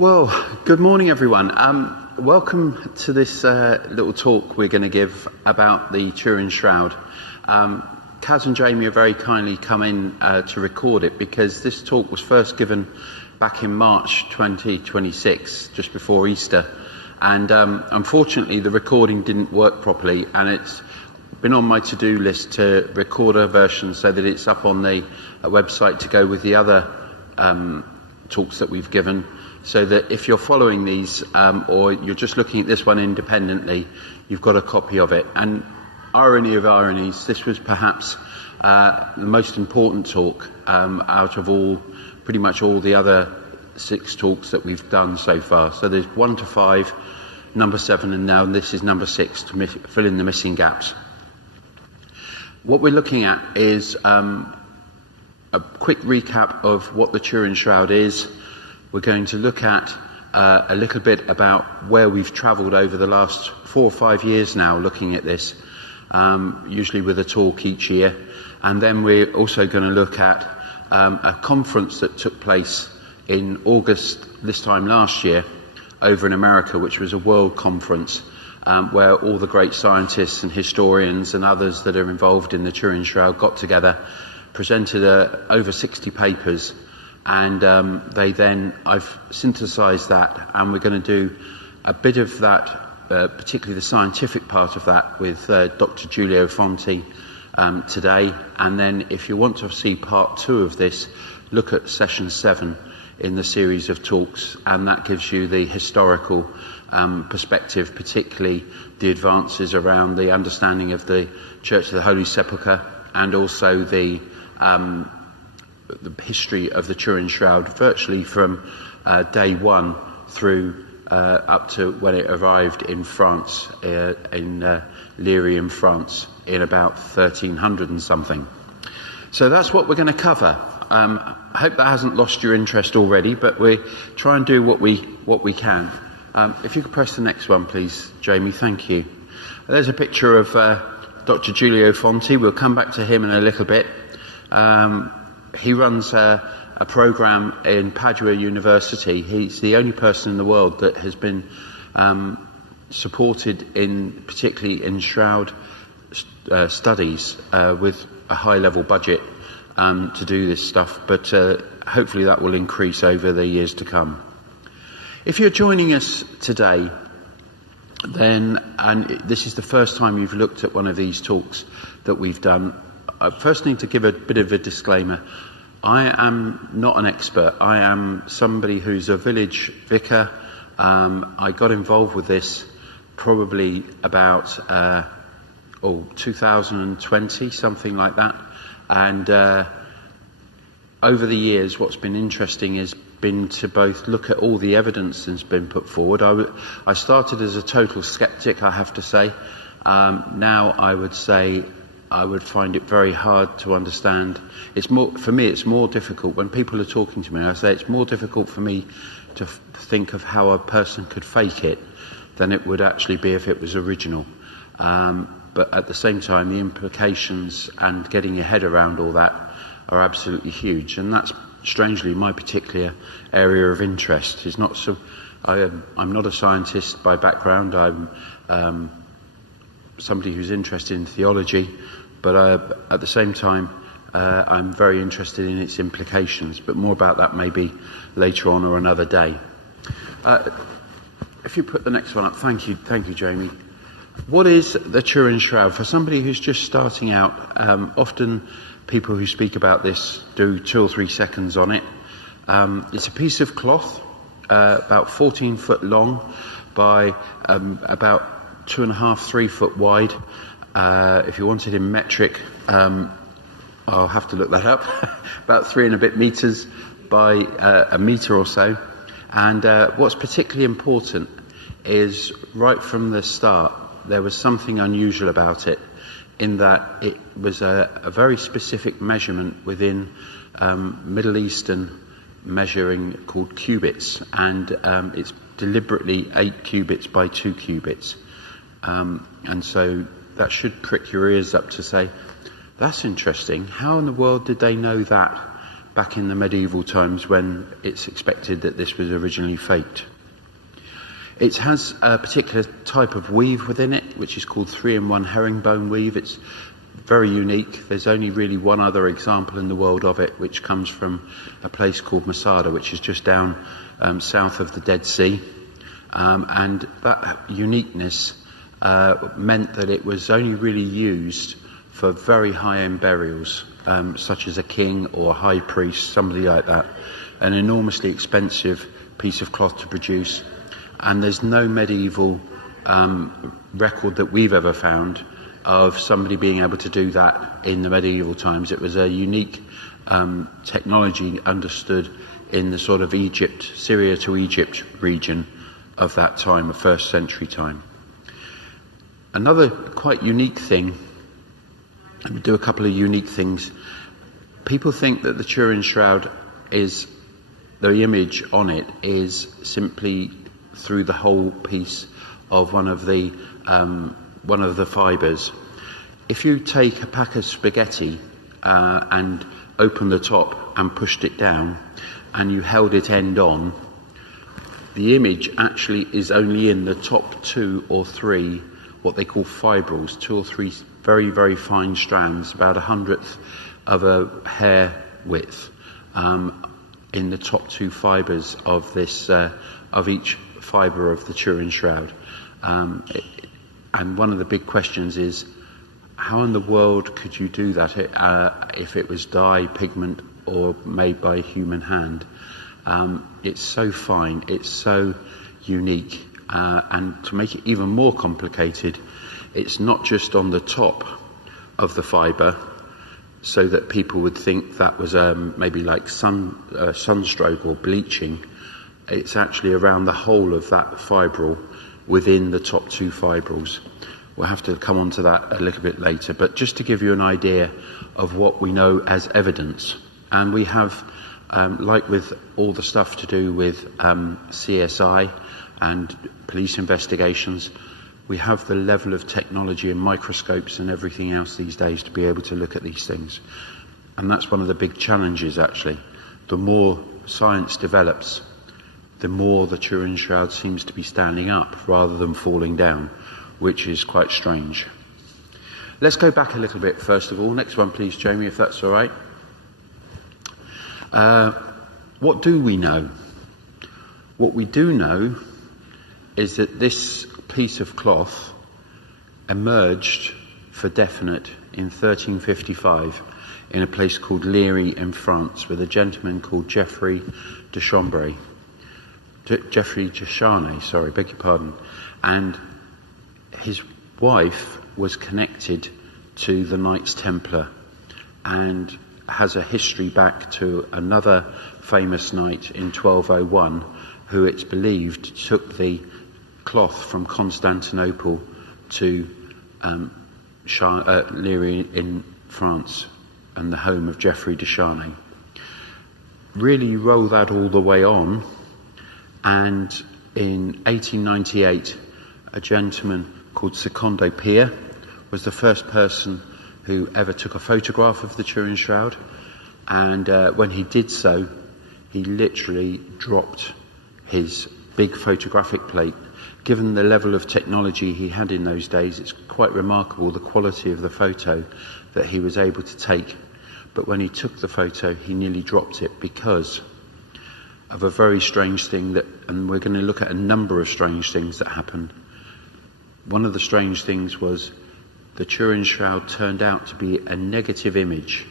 Well, good morning, everyone. Welcome to this little talk we're going to give about the Turin Shroud. Kaz and Jamie have very kindly come in to record it because this talk was first given back in March 2026, just before Easter. And unfortunately, the recording didn't work properly, and it's been on my to-do list to record a version so that it's up on the website to go with the other talks that we've given, so that if you're following these or you're just looking at this one independently, you've got a copy of it. And irony of ironies, this was perhaps the most important talk out of pretty much all the other 6 talks that we've done so far. So there's 1 to 5, number 7, and now this is number 6 to fill in the missing gaps. What we're looking at is a quick recap of what the Turin Shroud is. We're going to look at a little bit about where we've travelled over the last 4 or 5 years now looking at this, usually with a talk each year. And then we're also going to look at a conference that took place in August this time last year over in America, which was a world conference where all the great scientists and historians and others that are involved in the Turin Shroud got together, presented over 60 papers. And I've synthesised that, and we're going to do a bit of that, particularly the scientific part of that, with Dr. Giulio Fonti today. And then if you want to see part 2 of this, look at session 7 in the series of talks, and that gives you the historical perspective, particularly the advances around the understanding of the Church of the Holy Sepulchre, and also the history of the Turin Shroud, virtually from day 1 through up to when it arrived in France, in Liry in France, in about 1300 and something. So that's what we're going to cover. I hope that hasn't lost your interest already, but we try and do what we can. If you could press the next one, please, Jamie. Thank you. There's a picture of Dr. Giulio Fonti. We'll come back to him in a little bit. He runs a program in Padua University. He's the only person in the world that has been supported particularly in shroud studies with a high-level budget to do this stuff. But hopefully that will increase over the years to come. If you're joining us today, and this is the first time you've looked at one of these talks that we've done, I first need to give a bit of a disclaimer. I am not an expert. I am somebody who's a village vicar. I got involved with this probably about 2020, something like that. And over the years, what's been interesting has been to both look at all the evidence that's been put forward. I started as a total skeptic, I have to say. Now I would say I would find it very hard to understand. For me, it's more difficult when people are talking to me. I say it's more difficult for me to think of how a person could fake it than it would actually be if it was original. But at the same time, the implications and getting your head around all that are absolutely huge. And that's strangely my particular area of interest. It's not so. I'm not a scientist by background. I'm somebody who's interested in theology, but at the same time, I'm very interested in its implications. But more about that maybe later on or another day. If you put the next one up, thank you, Jamie. What is the Turin Shroud? For somebody who's just starting out, often people who speak about this do 2 or 3 seconds on it. It's a piece of cloth, about 14 foot long by about 2.5, 3 foot wide. If you want it in metric, I'll have to look that up. About 3 and a bit meters by a meter or so. And what's particularly important is right from the start, there was something unusual about it, in that it was a very specific measurement within Middle Eastern measuring called cubits, and it's deliberately 8 cubits by 2 cubits. And so that should prick your ears up to say, that's interesting. How in the world did they know that back in the medieval times when it's expected that this was originally faked. It has a particular type of weave within it, which is called 3-in-1 herringbone weave. It's very unique. There's only really one other example in the world of it, which comes from a place called Masada, which is just down south of the Dead Sea. And that uniqueness meant that it was only really used for very high-end burials, such as a king or a high priest, somebody like that. An enormously expensive piece of cloth to produce. And there's no medieval record that we've ever found of somebody being able to do that in the medieval times. It was a unique technology understood in the sort of Syria to Egypt region of that time, the 1st century time. Another quite unique thing, and we do a couple of unique things. People think that the Turin Shroud the image on it is simply through the whole piece of one of the fibres. If you take a pack of spaghetti and open the top and pushed it down and you held it end on, the image actually is only in the top 2 or 3 what they call fibrils, 2 or 3 very, very fine strands, about 1/100th of a hair width, in the top 2 fibres of this of each fibre of the Turin Shroud. And one of the big questions is, how in the world could you do that if it was dye, pigment, or made by a human hand? It's so fine, it's so unique, and to make it even more complicated, it's not just on the top of the fibre, so that people would think that was maybe like sunstroke or bleaching. It's actually around the whole of that fibril within the top 2 fibrils. We'll have to come on to that a little bit later, but just to give you an idea of what we know as evidence. And we have, like with all the stuff to do with CSI and police investigations, we have the level of technology and microscopes and everything else these days to be able to look at these things. And that's one of the big challenges, actually. The more science develops, the more the Turin Shroud seems to be standing up rather than falling down, which is quite strange. Let's go back a little bit first of all. Next one please, Jamie, if that's all right. What do we know? What we do know is that this piece of cloth emerged for definite in 1355 in a place called Léry in France with a gentleman called Geoffrey de Charnay, beg your pardon. And his wife was connected to the Knights Templar and has a history back to another famous knight in 1201 who, it's believed, took the cloth from Constantinople to Léry in France and the home of Geoffrey de Charnay. Really roll that all the way on, and in 1898 a gentleman called Secondo Pia was the first person who ever took a photograph of the Turin Shroud, and when he did so, he literally dropped his big photographic plate. Given the level of technology he had in those days, it's quite remarkable the quality of the photo that he was able to take. But when he took the photo, he nearly dropped it because of a very strange thing and we're going to look at a number of strange things that happened. One of the strange things was the Turin Shroud turned out to be a negative image,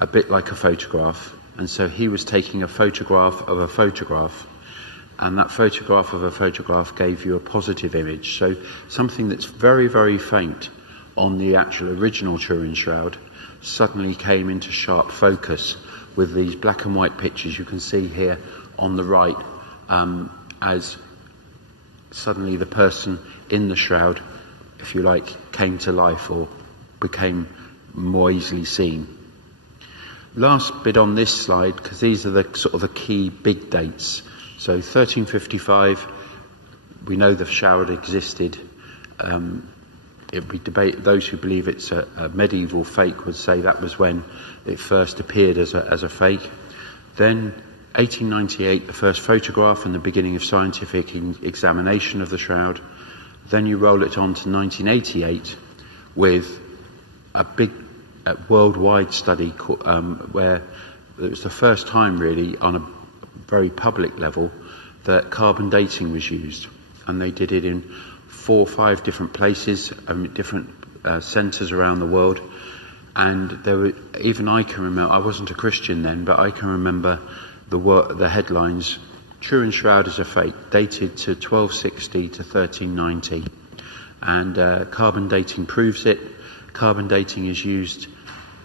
a bit like a photograph. And so he was taking a photograph of a photograph, and that photograph of a photograph gave you a positive image. So something that's very, very faint on the actual original Turin Shroud suddenly came into sharp focus with these black and white pictures you can see here on the right, as suddenly the person in the shroud, if you like, came to life or became more easily seen. Last bit on this slide, because these are the sort of the key big dates. So 1355, we know the shroud existed. it would be debate. Those who believe it's a medieval fake would say that was when it first appeared as a fake. Then 1898, the first photograph and the beginning of scientific examination of the shroud. Then you roll it on to 1988 with a big worldwide study where it was the first time really on a very public level that carbon dating was used. And they did it in 4 or 5 different places, different centres around the world. And there were, even I can remember, I wasn't a Christian then, but I can remember the headlines: Turin Shroud is a fake, dated to 1260 to 1390. And carbon dating proves it. Carbon dating is used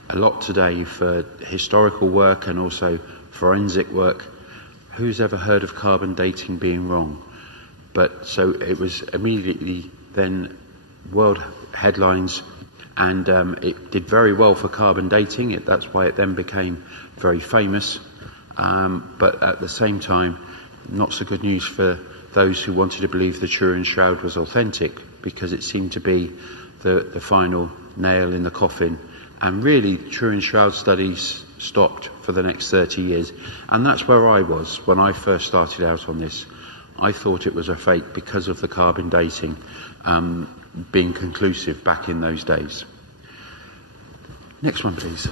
a lot today for historical work and also forensic work. Who's ever heard of carbon dating being wrong? But so it was immediately then world headlines, and it did very well for carbon dating. That's why it then became very famous. But at the same time, not so good news for those who wanted to believe the Turin Shroud was authentic, because it seemed to be the final nail in the coffin. And really, Turin Shroud studies stopped for the next 30 years. And that's where I was when I first started out on this. I thought it was a fake because of the carbon dating being conclusive back in those days. Next one, please.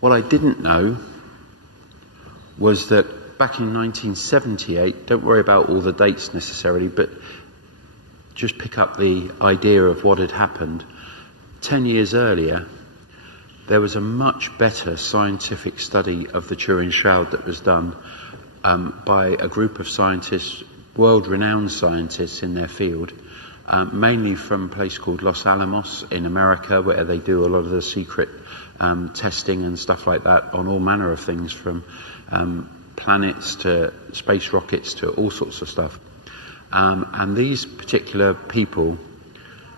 What I didn't know was that back in 1978, don't worry about all the dates necessarily, but just pick up the idea of what had happened. 10 years earlier, there was a much better scientific study of the Turin Shroud that was done by a group of scientists, world-renowned scientists in their field, mainly from a place called Los Alamos in America, where they do a lot of the secret testing and stuff like that on all manner of things, from planets to space rockets to all sorts of stuff. And these particular people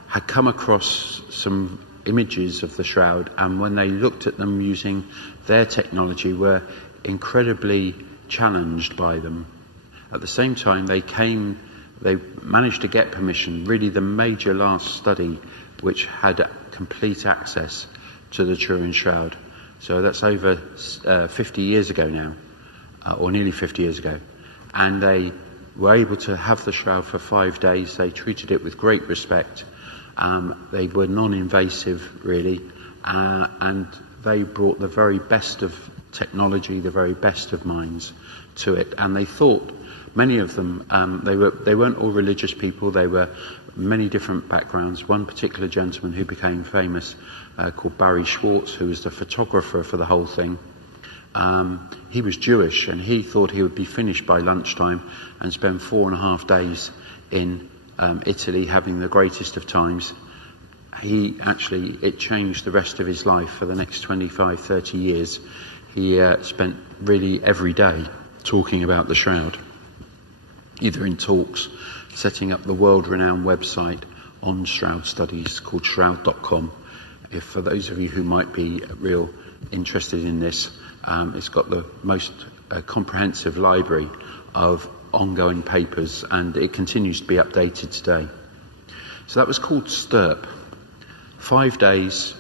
had come across some images of the shroud, and when they looked at them using their technology, were incredibly challenged by them. At the same time, they managed to get permission, really the major last study which had complete access to the Turin Shroud. So that's over 50 years ago now, or nearly 50 years ago. And they were able to have the shroud for 5 days. They treated it with great respect. They were non-invasive, really, and they brought the very best of technology, the very best of minds to it. And they thought, many of them, they weren't all religious people. They were many different backgrounds. One particular gentleman who became famous, called Barry Schwartz, who was the photographer for the whole thing. He was Jewish, and he thought he would be finished by lunchtime and spend 4.5 days in Italy, having the greatest of times. It changed the rest of his life for the next 25, 30 years. He spent really every day talking about the shroud, either in talks, setting up the world-renowned website on shroud studies called shroud.com. If for those of you who might be real interested in this, it's got the most comprehensive library of ongoing papers, and it continues to be updated today. So that was called STIRP. 5 days,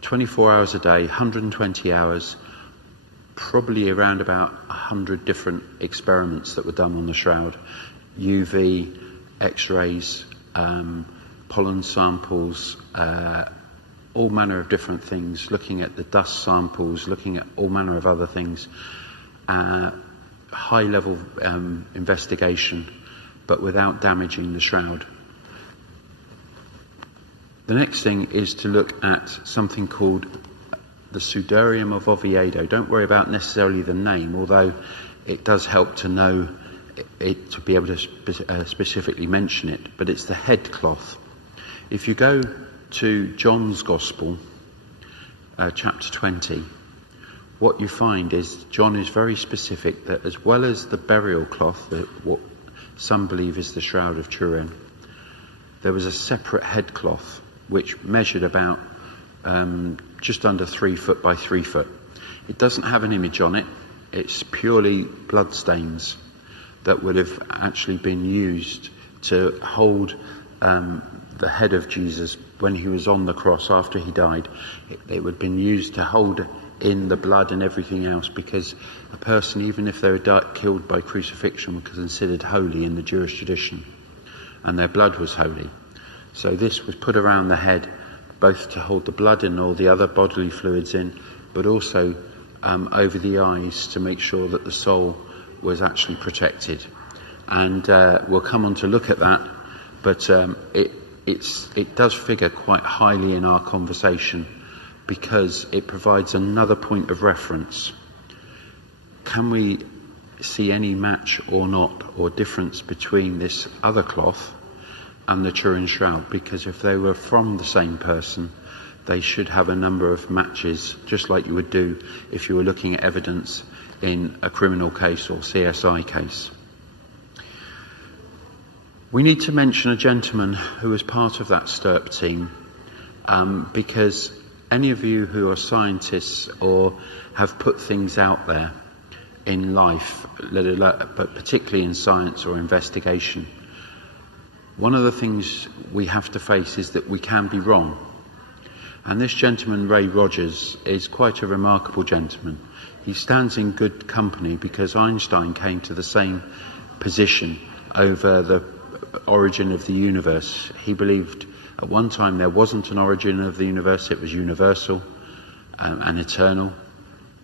24 hours a day, 120 hours, probably around about 100 different experiments that were done on the shroud. UV, X-rays, pollen samples, all manner of different things, looking at the dust samples, looking at all manner of other things. High-level investigation, but without damaging the shroud. The next thing is to look at something called the Sudarium of Oviedo. Don't worry about necessarily the name, although it does help to know it, to be able to specifically mention it, but it's the head cloth. If you go to John's Gospel, chapter 20, what you find is John is very specific that as well as the burial cloth, what some believe is the Shroud of Turin, there was a separate head cloth which measured about just under 3 foot by 3 foot. It doesn't have an image on it. It's purely blood stains that would have actually been used to hold the head of Jesus when he was on the cross after he died. It would have been used to hold in the blood and everything else, because a person, even if they were killed by crucifixion, was considered holy in the Jewish tradition, and their blood was holy. So this was put around the head, both to hold the blood and all the other bodily fluids in, but also over the eyes to make sure that the soul was actually protected. And we'll come on to look at that, but it does figure quite highly in our conversation, because it provides another point of reference. Can we see any match or not, or difference between this other cloth and the Turin Shroud? Because if they were from the same person, they should have a number of matches, just like you would do if you were looking at evidence in a criminal case or CSI case. We need to mention a gentleman who was part of that STURP team, because any of you who are scientists or have put things out there in life, but particularly in science or investigation, one of the things we have to face is that we can be wrong. And this gentleman, Ray Rogers, is quite a remarkable gentleman. He stands in good company, because Einstein came to the same position over the origin of the universe. He believed at one time there wasn't an origin of the universe, it was universal and eternal.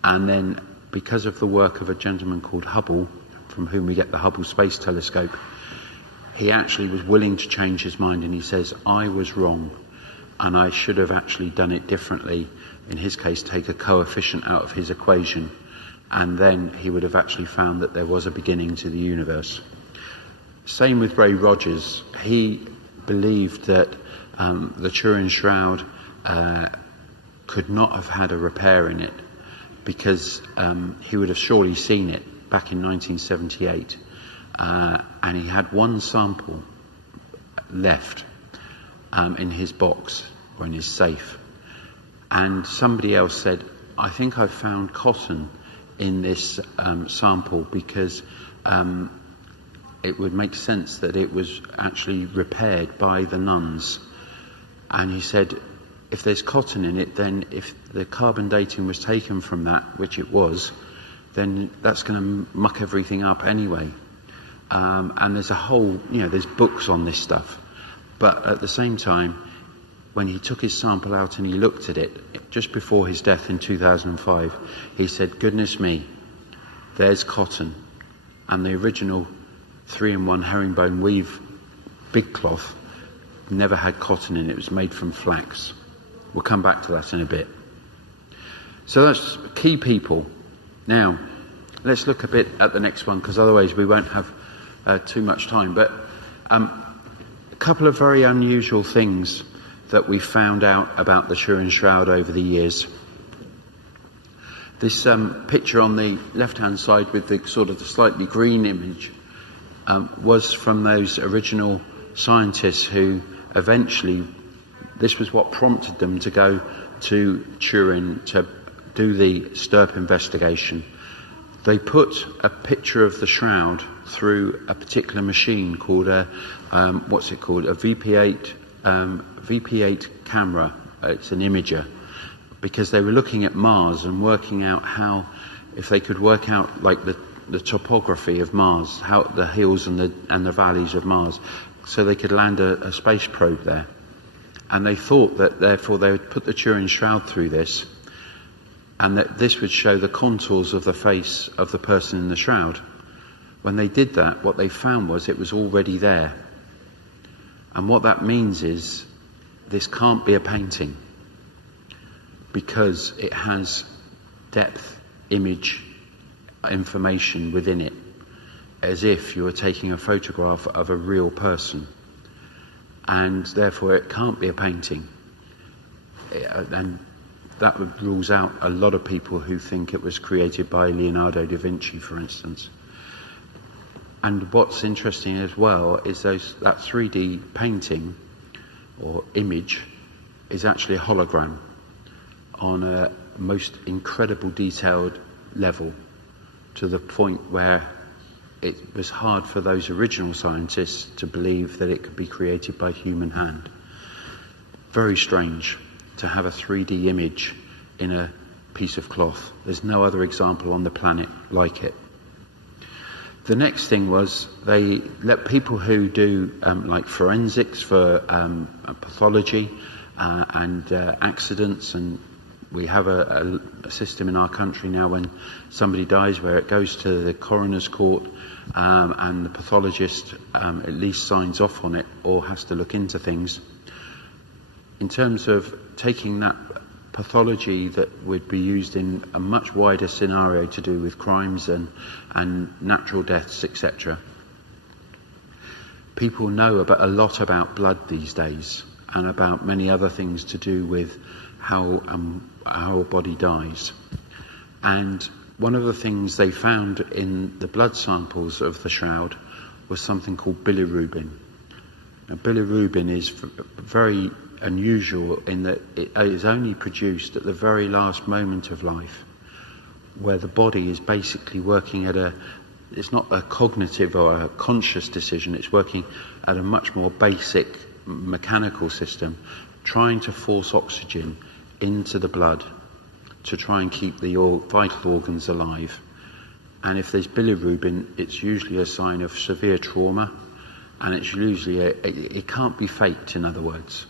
And then, because of the work of a gentleman called Hubble, from whom we get the Hubble Space Telescope, he actually was willing to change his mind, and he says, I was wrong and I should have actually done it differently. In his case, take a coefficient out of his equation, and then he would have actually found that there was a beginning to the universe. Same with Ray Rogers. He believed that the Turin Shroud could not have had a repair in it, because he would have surely seen it back in 1978, and he had one sample left in his box or in his safe, and somebody else said, I think I've found cotton in this sample, because it would make sense that it was actually repaired by the nuns. And he said, if there's cotton in it, then if the carbon dating was taken from that, which it was, then that's going to muck everything up anyway. And there's a whole, there's books on this stuff. But at the same time, when he took his sample out and he looked at it, just before his death in 2005, he said, goodness me, there's cotton. And the original 3-in-1 herringbone weave big cloth never had cotton in it. It was made from flax. We'll come back to that in a bit. So that's key people. Now, let's look a bit at the next one, because otherwise we won't have too much time. But a couple of very unusual things that we found out about the Turin Shroud over the years. This picture on the left-hand side with the sort of the slightly green image was from those original scientists who eventually, this was what prompted them to go to Turin to do the STURP investigation. They put a picture of the shroud through a particular machine called a VP8 camera. It's an imager, because they were looking at Mars and working out how, if they could work out like the topography of Mars, how the hills and the valleys of Mars, so they could land a space probe there. And they thought that therefore they would put the Turin Shroud through this, and that this would show the contours of the face of the person in the shroud. When they did that, what they found was it was already there. And what that means is this can't be a painting, because it has depth image information within it, as if you were taking a photograph of a real person, and therefore it can't be a painting. And that rules out a lot of people who think it was created by Leonardo da Vinci, for instance. And what's interesting as well is that 3D painting or image is actually a hologram on a most incredible detailed level, to the point where it was hard for those original scientists to believe that it could be created by human hand. Very strange to have a 3D image in a piece of cloth. There's no other example on the planet like it. The next thing was they let people who do like forensics for pathology and accidents, and we have a system in our country now when somebody dies where it goes to the coroner's court and the pathologist at least signs off on it or has to look into things. In terms of taking that pathology that would be used in a much wider scenario to do with crimes and natural deaths, etc. People know a lot about blood these days and about many other things to do with how a body dies. And one of the things they found in the blood samples of the shroud was something called bilirubin. Now, bilirubin is very unusual in that it is only produced at the very last moment of life, where the body is basically working it's not a cognitive or a conscious decision, it's working at a much more basic mechanical system, trying to force oxygen into the blood to try and keep the vital organs alive. And if there's bilirubin, it's usually a sign of severe trauma, and it's usually it can't be faked, in other words.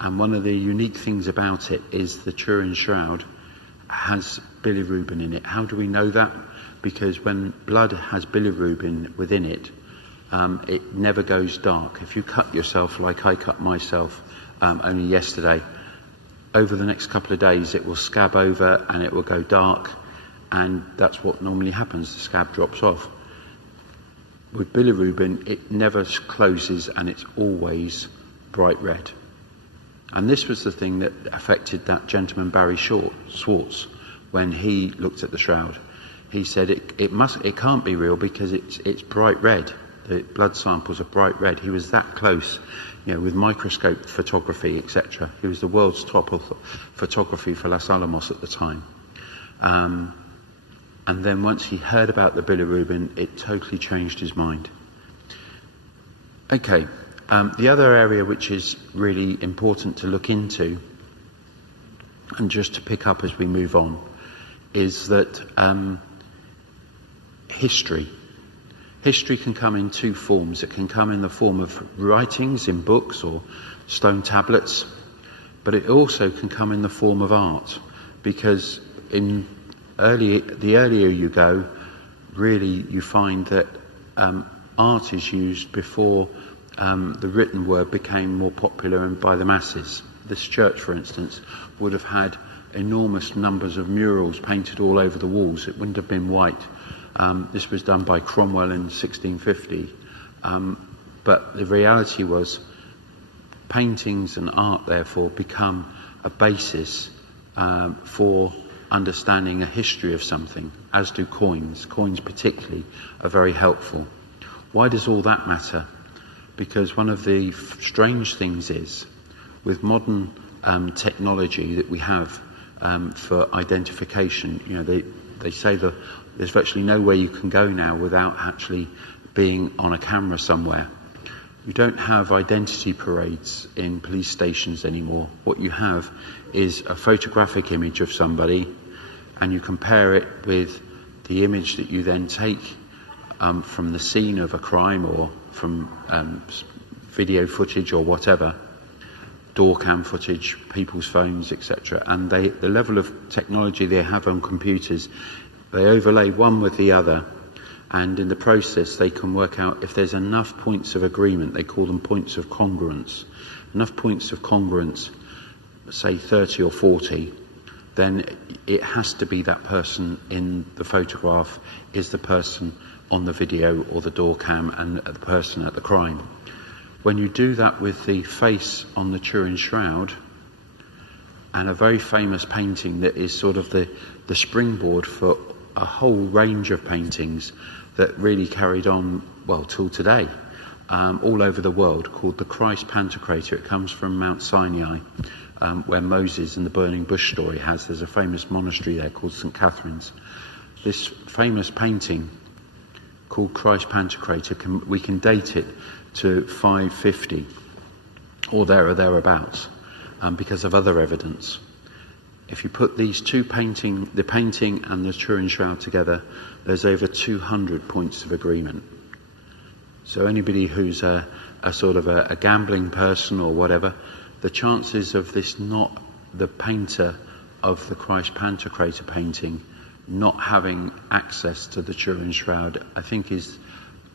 And one of the unique things about it is the Turin Shroud has bilirubin in it. How do we know that? Because when blood has bilirubin within it, it never goes dark. If you cut yourself like I cut myself only yesterday, over the next couple of days it will scab over and it will go dark, and that's what normally happens, the scab drops off. With bilirubin, it never closes and it's always bright red. And this was the thing that affected that gentleman Barry Schwartz when he looked at the shroud. He said it can't be real because it's bright red. The blood samples are bright red. He was that close, with microscope photography, etc. He was the world's top of photography for Los Alamos at the time. And then once he heard about the bilirubin, it totally changed his mind. Okay, the other area which is really important to look into, and just to pick up as we move on, is that history. History can come in two forms. It can come in the form of writings in books or stone tablets, but it also can come in the form of art, because the earlier you go, really you find that art is used before the written word became more popular and by the masses. This church, for instance, would have had enormous numbers of murals painted all over the walls. It wouldn't have been white. This was done by Cromwell in 1650. But the reality was paintings and art, therefore, become a basis for understanding a history of something, as do coins. Coins particularly are very helpful. Why does all that matter? Because one of the strange things is, with modern technology that we have for identification, they say that there's virtually nowhere you can go now without actually being on a camera somewhere. You don't have identity parades in police stations anymore. What you have is a photographic image of somebody, and you compare it with the image that you then take from the scene of a crime or from video footage or whatever, door cam footage, people's phones, etc. And the level of technology they have on computers, they overlay one with the other, and in the process they can work out if there's enough points of agreement. They call them points of congruence. Enough points of congruence, say 30 or 40, then it has to be that person in the photograph is the person on the video or the door cam and the person at the crime. When you do that with the face on the Turin Shroud, and a very famous painting that is sort of the springboard for a whole range of paintings that really carried on, well, till today, all over the world, called the Christ Pantocrator. It comes from Mount Sinai, where Moses in the burning bush story there's a famous monastery there called St. Catherine's. This famous painting called Christ Pantocrator, we can date it to 550 or thereabouts because of other evidence. If you put these two the painting and the Turin Shroud together, there's over 200 points of agreement. So anybody who's a sort of a gambling person or whatever, the chances of this not the painter of the Christ Pantocrator painting not having access to the Turin Shroud, I think, is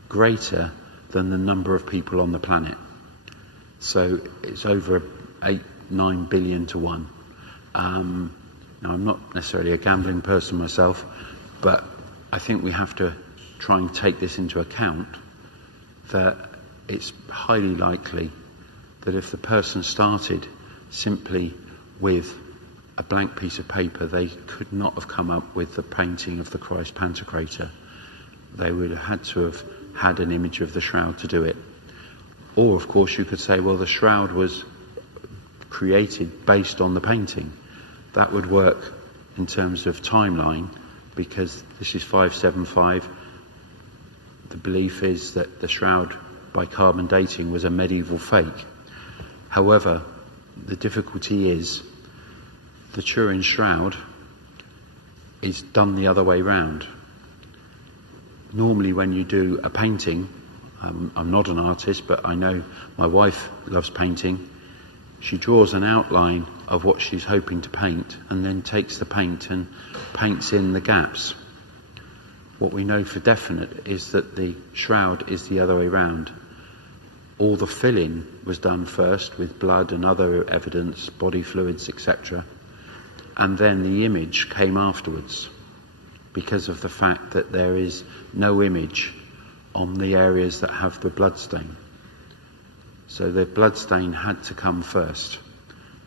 greater than the number of people on the planet. So it's over 8-9 billion to 1. Now, I'm not necessarily a gambling person myself, but I think we have to try and take this into account, that it's highly likely that if the person started simply with a blank piece of paper, they could not have come up with the painting of the Christ Pantocrator. They would have had to have had an image of the shroud to do it. Or, of course, you could say, well, the shroud was created based on the painting. That would work in terms of timeline, because this is 575. The belief is that the shroud, by carbon dating, was a medieval fake. However, the difficulty is the Turin Shroud is done the other way round. Normally when you do a painting, I'm not an artist, but I know my wife loves painting. She draws an outline of what she's hoping to paint and then takes the paint and paints in the gaps. What we know for definite is that the shroud is the other way round. All the filling was done first with blood and other evidence, body fluids, etc. And then the image came afterwards, because of the fact that there is no image on the areas that have the blood stain. So the blood stain had to come first.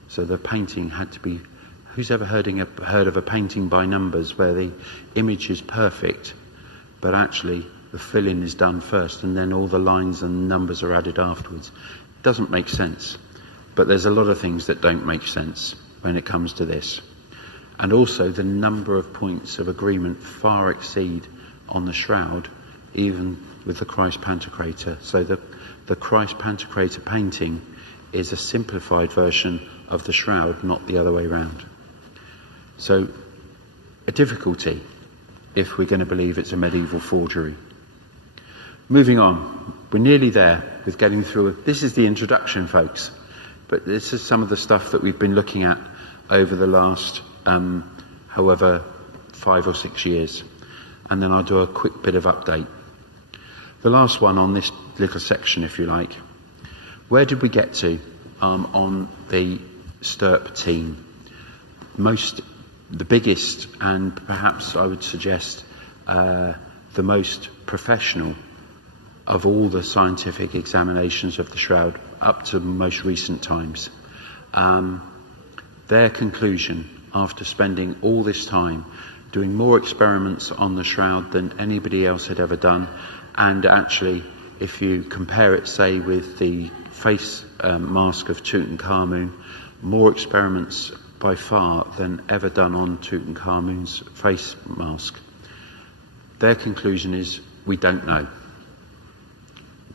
So the painting had to be... Who's ever heard of a painting by numbers where the image is perfect, but actually the filling is done first and then all the lines and numbers are added afterwards? It doesn't make sense. But there's a lot of things that don't make sense when it comes to this. And also the number of points of agreement far exceed on the shroud, even with the Christ Pantocrator. So the Christ Pantocrator painting is a simplified version of the shroud, not the other way round. So a difficulty if we're going to believe it's a medieval forgery. Moving on, we're nearly there with getting through. This is the introduction, folks, but this is some of the stuff that we've been looking at over the last however 5 or 6 years, and then I'll do a quick bit of update. The last one on this little section, if you like. Where did we get to on the STURP team? The biggest, and perhaps I would suggest the most professional of all the scientific examinations of the shroud up to most recent times. Their conclusion, after spending all this time doing more experiments on the shroud than anybody else had ever done, and actually if you compare it, say, with the face mask of Tutankhamun, more experiments by far than ever done on Tutankhamun's face mask. Their conclusion is, we don't know.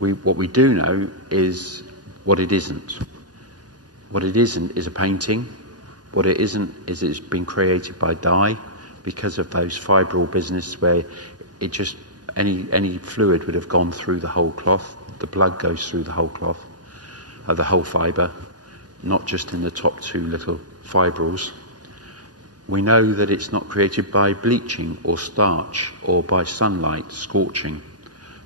What we do know is what it isn't. What it isn't is a painting. What it isn't is it's been created by dye, because of those fibril business where it just, any fluid would have gone through the whole cloth. The blood goes through the whole cloth, the whole fibre, not just in the top 2 little fibrils. We know that it's not created by bleaching or starch or by sunlight, scorching,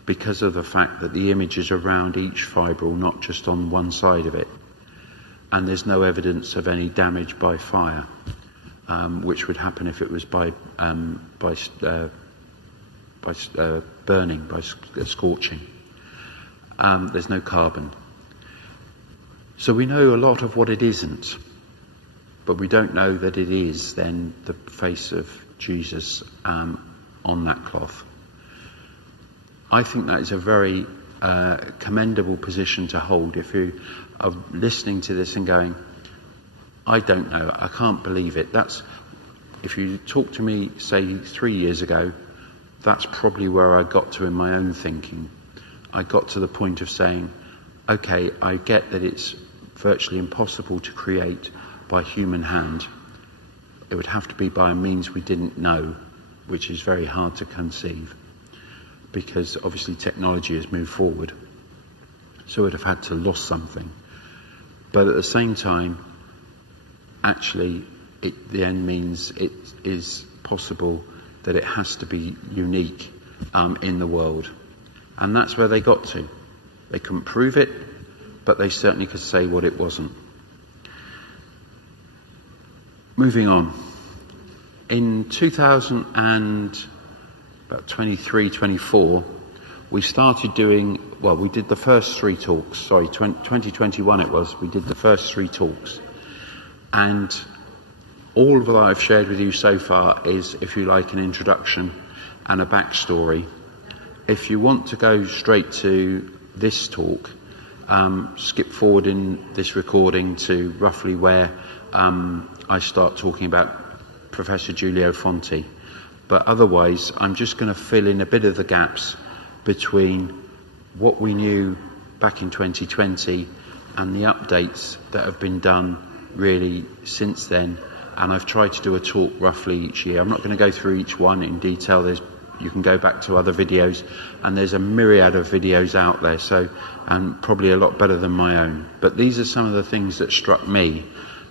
because of the fact that the image is around each fibril, not just on one side of it. And there's no evidence of any damage by fire, which would happen if it was by burning, by scorching. There's no carbon. So we know a lot of what it isn't, but we don't know that it is then the face of Jesus on that cloth. I think that is a very commendable position to hold. If you are listening to this and going, I don't know, I can't believe it. If you talk to me, say, 3 years ago, that's probably where I got to in my own thinking. I got to the point of saying, okay, I get that it's virtually impossible to create by human hand. It would have to be by a means we didn't know, which is very hard to conceive, because obviously technology has moved forward. So it would have had to lost something. But at the same time, actually, the end means it is possible that it has to be unique in the world. And that's where they got to. They couldn't prove it, but they certainly could say what it wasn't. Moving on. In 2023, 24, we started doing, we did the first 3 talks. 2021 it was. We did the first 3 talks. And all of that I've shared with you so far is, if you like, an introduction and a backstory. If you want to go straight to this talk, skip forward in this recording to roughly where I start talking about Professor Giulio Fonti. But otherwise, I'm just going to fill in a bit of the gaps between what we knew back in 2020 and the updates that have been done really since then. And I've tried to do a talk roughly each year. I'm not going to go through each one in detail. You can go back to other videos, and there's a myriad of videos out there, and probably a lot better than my own. But these are some of the things that struck me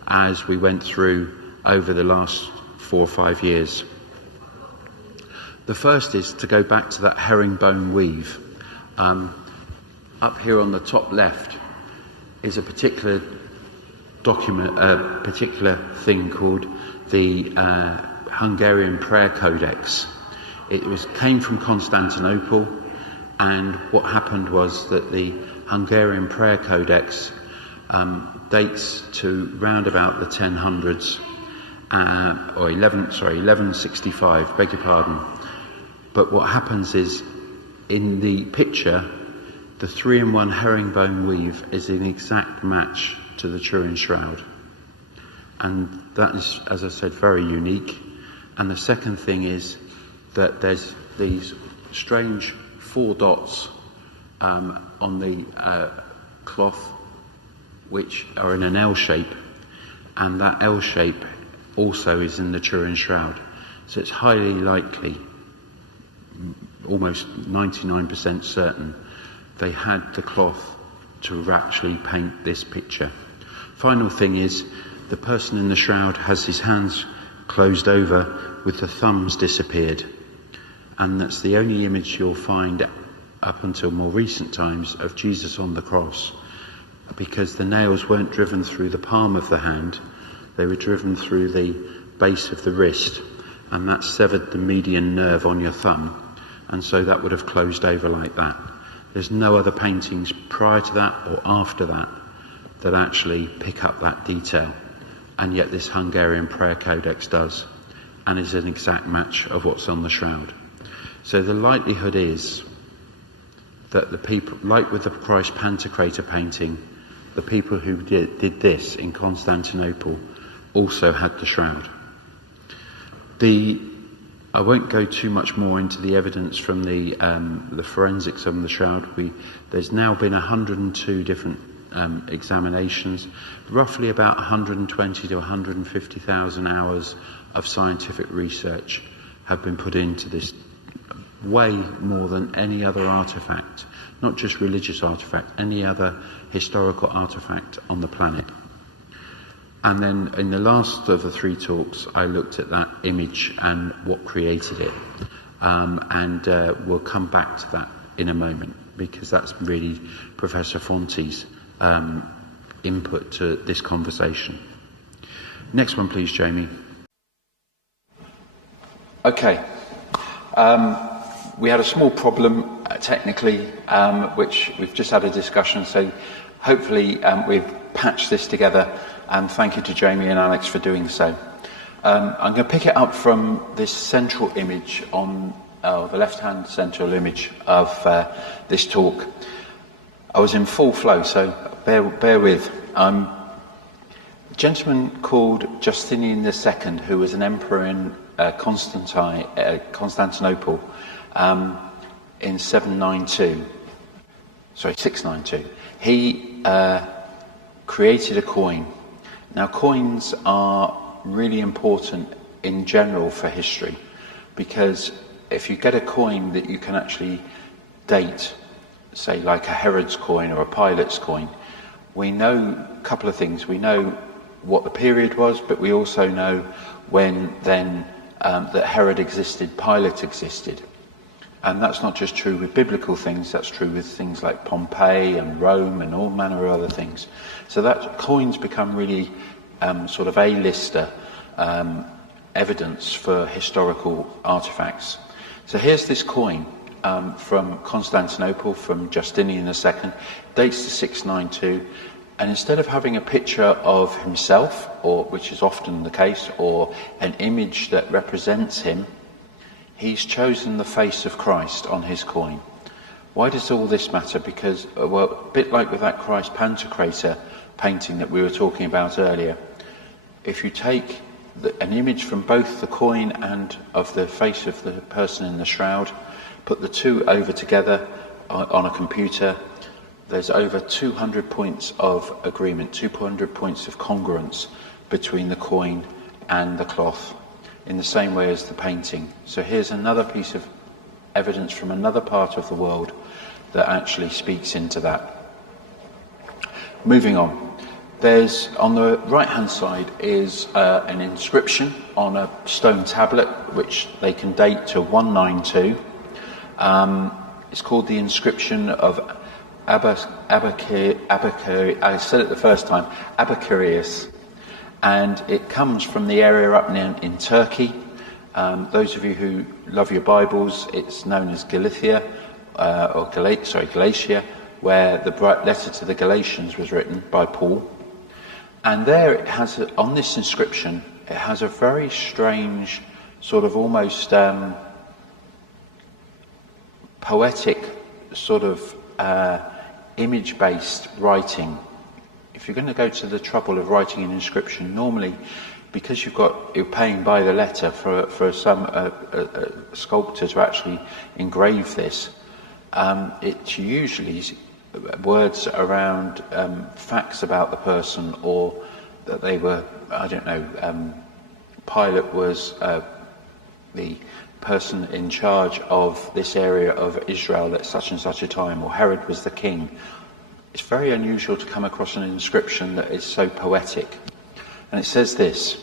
as we went through over the last 4 or 5 years. The first is to go back to that herringbone weave. Up here on the top left is a particular document, a particular thing called the Hungarian Prayer Codex. It came from Constantinople, and what happened was that the Hungarian Prayer Codex dates to round about the 1000s, or 1165, beg your pardon. But what happens is, in the picture, the 3-in-1 herringbone weave is an exact match to the Turin Shroud. And that is, as I said, very unique. And the second thing is that there's these strange 4 dots on the cloth, which are in an L shape, and that L shape also is in the Turin Shroud. So it's highly likely, almost 99% certain, they had the cloth to actually paint this picture. Final thing is, the person in the shroud has his hands closed over with the thumbs disappeared. And that's the only image you'll find up until more recent times of Jesus on the cross, because the nails weren't driven through the palm of the hand, they were driven through the base of the wrist, and that severed the median nerve on your thumb, and so that would have closed over like that. There's no other paintings prior to that or after that that actually pick up that detail, and yet this Hungarian Prayer Codex does, and is an exact match of what's on the shroud. So the likelihood is that the people, like with the Christ Pantocrator painting, the people who did this in Constantinople also had the shroud. I won't go too much more into the evidence from the forensics on the shroud. There's now been 102 different examinations, roughly about 120 to 150,000 hours of scientific research have been put into this, way more than any other artifact, not just religious artifact, any other historical artifact on the planet. And then in the last of the 3 talks, I looked at that image and what created it. And we'll come back to that in a moment, because that's really Professor Fonti's input to this conversation. Next one, please, Jamie. Okay. We had a small problem technically, which we've just had a discussion, so hopefully we've patched this together, and thank you to Jamie and Alex for doing so. I'm going to pick it up from this central image on the left-hand central image of this talk. I was in full flow, so bear with. A gentleman called Justinian II, who was an emperor in Constantinople, in 692. He created a coin. Now, coins are really important in general for history, because if you get a coin that you can actually date, say like a Herod's coin or a Pilate's coin, we know a couple of things. We know what the period was, but we also know when then that Herod existed, Pilate existed. And that's not just true with biblical things, that's true with things like Pompeii and Rome and all manner of other things. So that coins become really sort of A-lister evidence for historical artifacts. So here's this coin from Constantinople, from Justinian II, dates to 692, and instead of having a picture of himself, or which is often the case, or an image that represents him, he's chosen the face of Christ on his coin. Why does all this matter? Because, well, a bit like with that Christ Pantocrator painting that we were talking about earlier, if you take an image from both the coin and of the face of the person in the shroud, put the two over together on a computer, there's over 200 points of agreement, 200 points of congruence between the coin and the cloth, in the same way as the painting. So here's another piece of evidence from another part of the world that actually speaks into that. Moving on, there's on the right hand side is an inscription on a stone tablet which they can date to 192. It's called the inscription of I said it the first time, Abakarius, and it comes from the area up in Turkey. Those of you who love your Bibles, it's known as Galatia, Galatia, where the letter to the Galatians was written by Paul. And there it has, on this inscription, it has a very strange, sort of almost poetic, sort of image-based writing. If you're going to go to the trouble of writing an inscription, normally, because you're paying by the letter for some sculptor to actually engrave this, it's usually words around facts about the person, or that they were, I don't know, Pilate was the person in charge of this area of Israel at such and such a time, or Herod was the king. It's very unusual to come across an inscription that is so poetic. And it says this: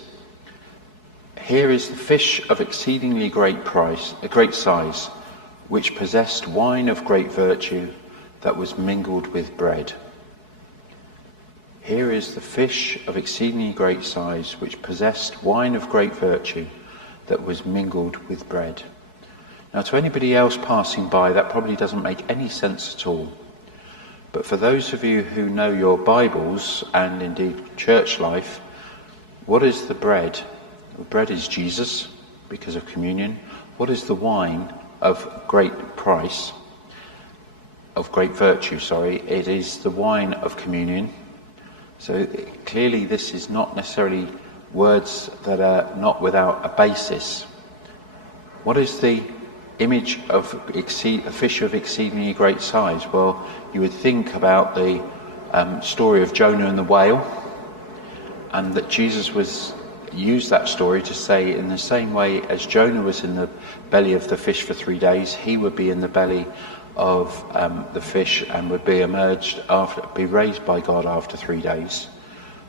"Here is the fish of exceedingly great size, which possessed wine of great virtue, that was mingled with bread." Here is the fish of exceedingly great size, which possessed wine of great virtue, that was mingled with bread. Now, to anybody else passing by, that probably doesn't make any sense at all. But for those of you who know your Bibles, and indeed church life, what is the bread? The bread is Jesus, because of communion. What is the wine of great price? Of great virtue, sorry. It is the wine of communion. So clearly this is not necessarily words that are not without a basis. What is the image of a fish of exceedingly great size? Well, you would think about the story of Jonah and the whale, and that Jesus used that story to say, in the same way as Jonah was in the belly of the fish for 3 days, he would be in the belly of the fish and would be raised by God after 3 days.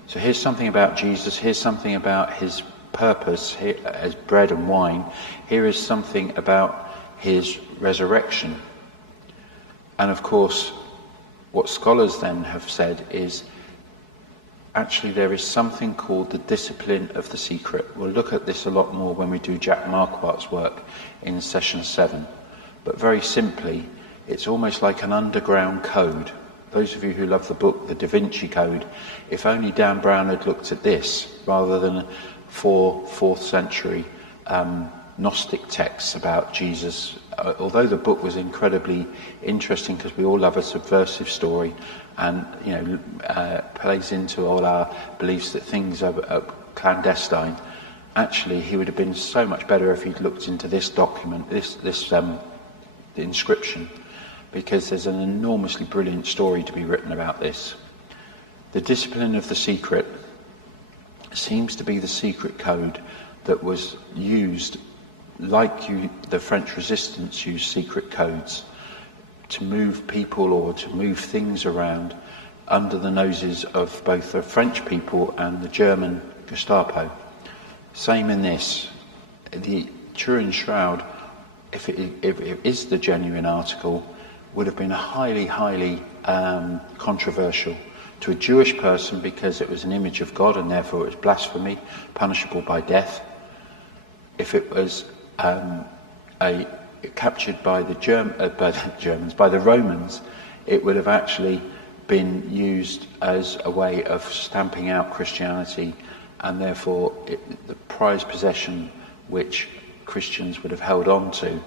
So here's something about Jesus, here's something about his purpose here, as bread and wine. Here is something about his resurrection. And of course, what scholars then have said is, actually there is something called the discipline of the secret. We'll look at this a lot more when we do Jack Marquardt's work in session 7. But very simply, it's almost like an underground code. Those of you who love the book, The Da Vinci Code, if only Dan Brown had looked at this rather than 4th century Gnostic texts about Jesus. Although the book was incredibly interesting, because we all love a subversive story, and plays into all our beliefs that things are clandestine. Actually, he would have been so much better if he'd looked into this document, this the inscription, because there's an enormously brilliant story to be written about this. The discipline of the secret seems to be the secret code that was used, the French resistance used secret codes to move people or to move things around under the noses of both the French people and the German Gestapo. Same in this. The Turin Shroud, if it is the genuine article, would have been highly controversial to a Jewish person, because it was an image of God and therefore it was blasphemy, punishable by death. If it was captured by the Germans, by the Romans, it would have actually been used as a way of stamping out Christianity, and therefore the prized possession which Christians would have held on to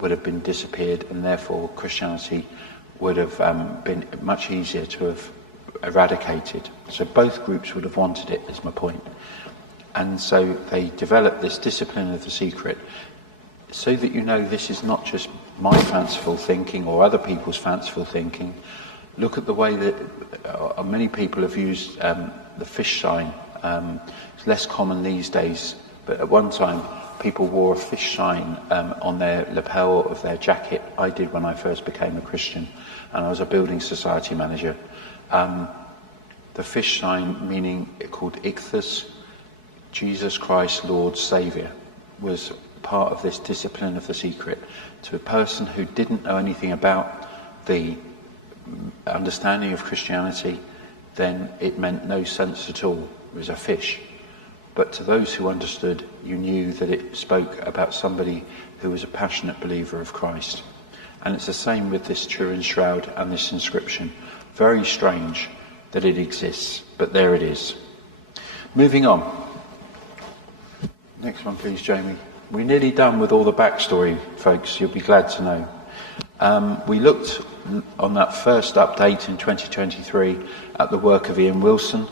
would have been disappeared, and therefore Christianity would have been much easier to have eradicated. So both groups would have wanted it, is my point. And so they developed this discipline of the secret, so that you know this is not just my fanciful thinking or other people's fanciful thinking. Look at the way that many people have used the fish sign. It's less common these days, but at one time people wore a fish sign on their lapel of their jacket. I did when I first became a Christian, and I was a building society manager. The fish sign, meaning called Ichthus, Jesus Christ, Lord, Saviour, was part of this discipline of the secret. To a person who didn't know anything about the understanding of Christianity, then it meant no sense at all. It was a fish. But to those who understood, you knew that it spoke about somebody who was a passionate believer of Christ. And it's the same with this Turin Shroud and this inscription. Very strange that it exists, but there it is. Moving on. Next one, please, Jamie. We're nearly done with all the backstory, folks. You'll be glad to know. We looked on that first update in 2023 at the work of Ian Wilson.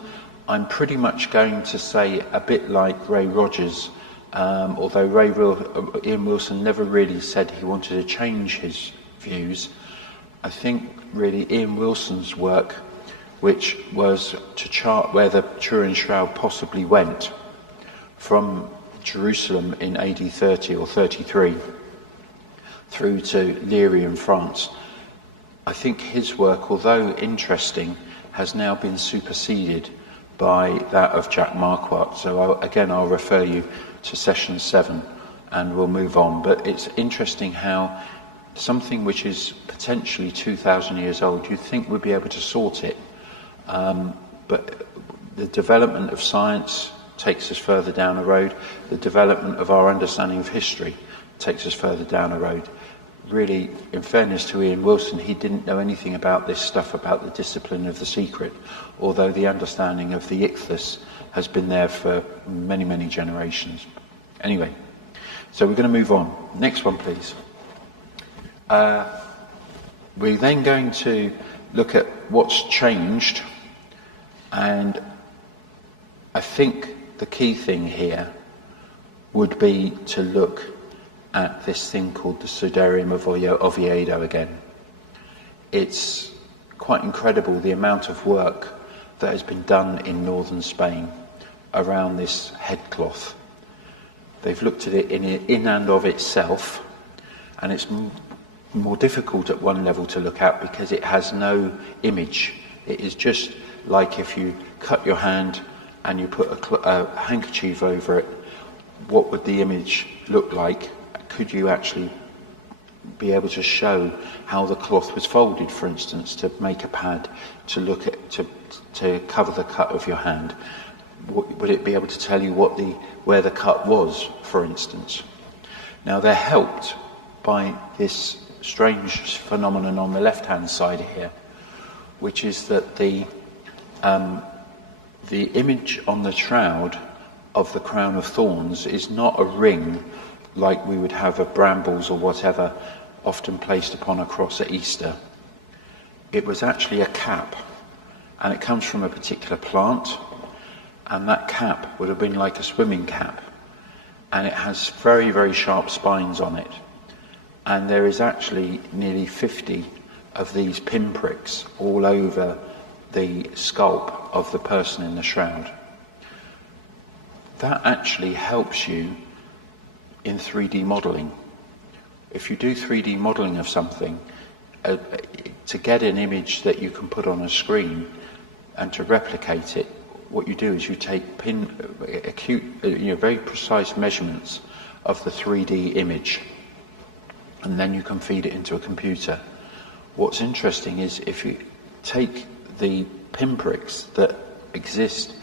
I'm pretty much going to say a bit like Ray Rogers, although Ian Wilson never really said he wanted to change his views. I think really Ian Wilson's work, which was to chart where the Turin Shroud possibly went from Jerusalem in AD 30 or 33 through to Liry in France. I think his work, although interesting, has now been superseded by that of Jack Marquardt. So I'll refer you to session 7 and we'll move on. But it's interesting how something which is potentially 2,000 years old, you'd think we'd be able to sort it. But the development of science takes us further down the road. The development of our understanding of history takes us further down the road. Really, in fairness to Ian Wilson, he didn't know anything about this stuff, about the discipline of the secret, although the understanding of the ichthus has been there for many, many generations. Anyway, so we're going to move on. Next one, please. We're then going to look at what's changed, and I think the key thing here would be to look at this thing called the Sudarium of Oviedo again. It's quite incredible the amount of work that has been done in northern Spain around this headcloth. They've looked at it in and of itself, and it's more difficult at one level to look at because it has no image. It is just like if you cut your hand and you put a handkerchief over it, what would the image look like? Could you actually be able to show how the cloth was folded, for instance, to make a pad, to look at, to cover the cut of your hand? Would it be able to tell you where the cut was, for instance? Now they're helped by this strange phenomenon on the left-hand side here, which is that the image on the shroud of the crown of thorns is not a ring like we would have of brambles or whatever often placed upon a cross at Easter. It was actually a cap, and it comes from a particular plant, and that cap would have been like a swimming cap, and it has very, very sharp spines on it. and there is actually nearly 50 of these pinpricks all over the sculpt of the person in the shroud. That actually helps you in 3D modelling. If you do 3D modelling of something, to get an image that you can put on a screen and to replicate it, what you do is you take very precise measurements of the 3D image, and then you can feed it into a computer. What's interesting is if you take the pinpricks that exist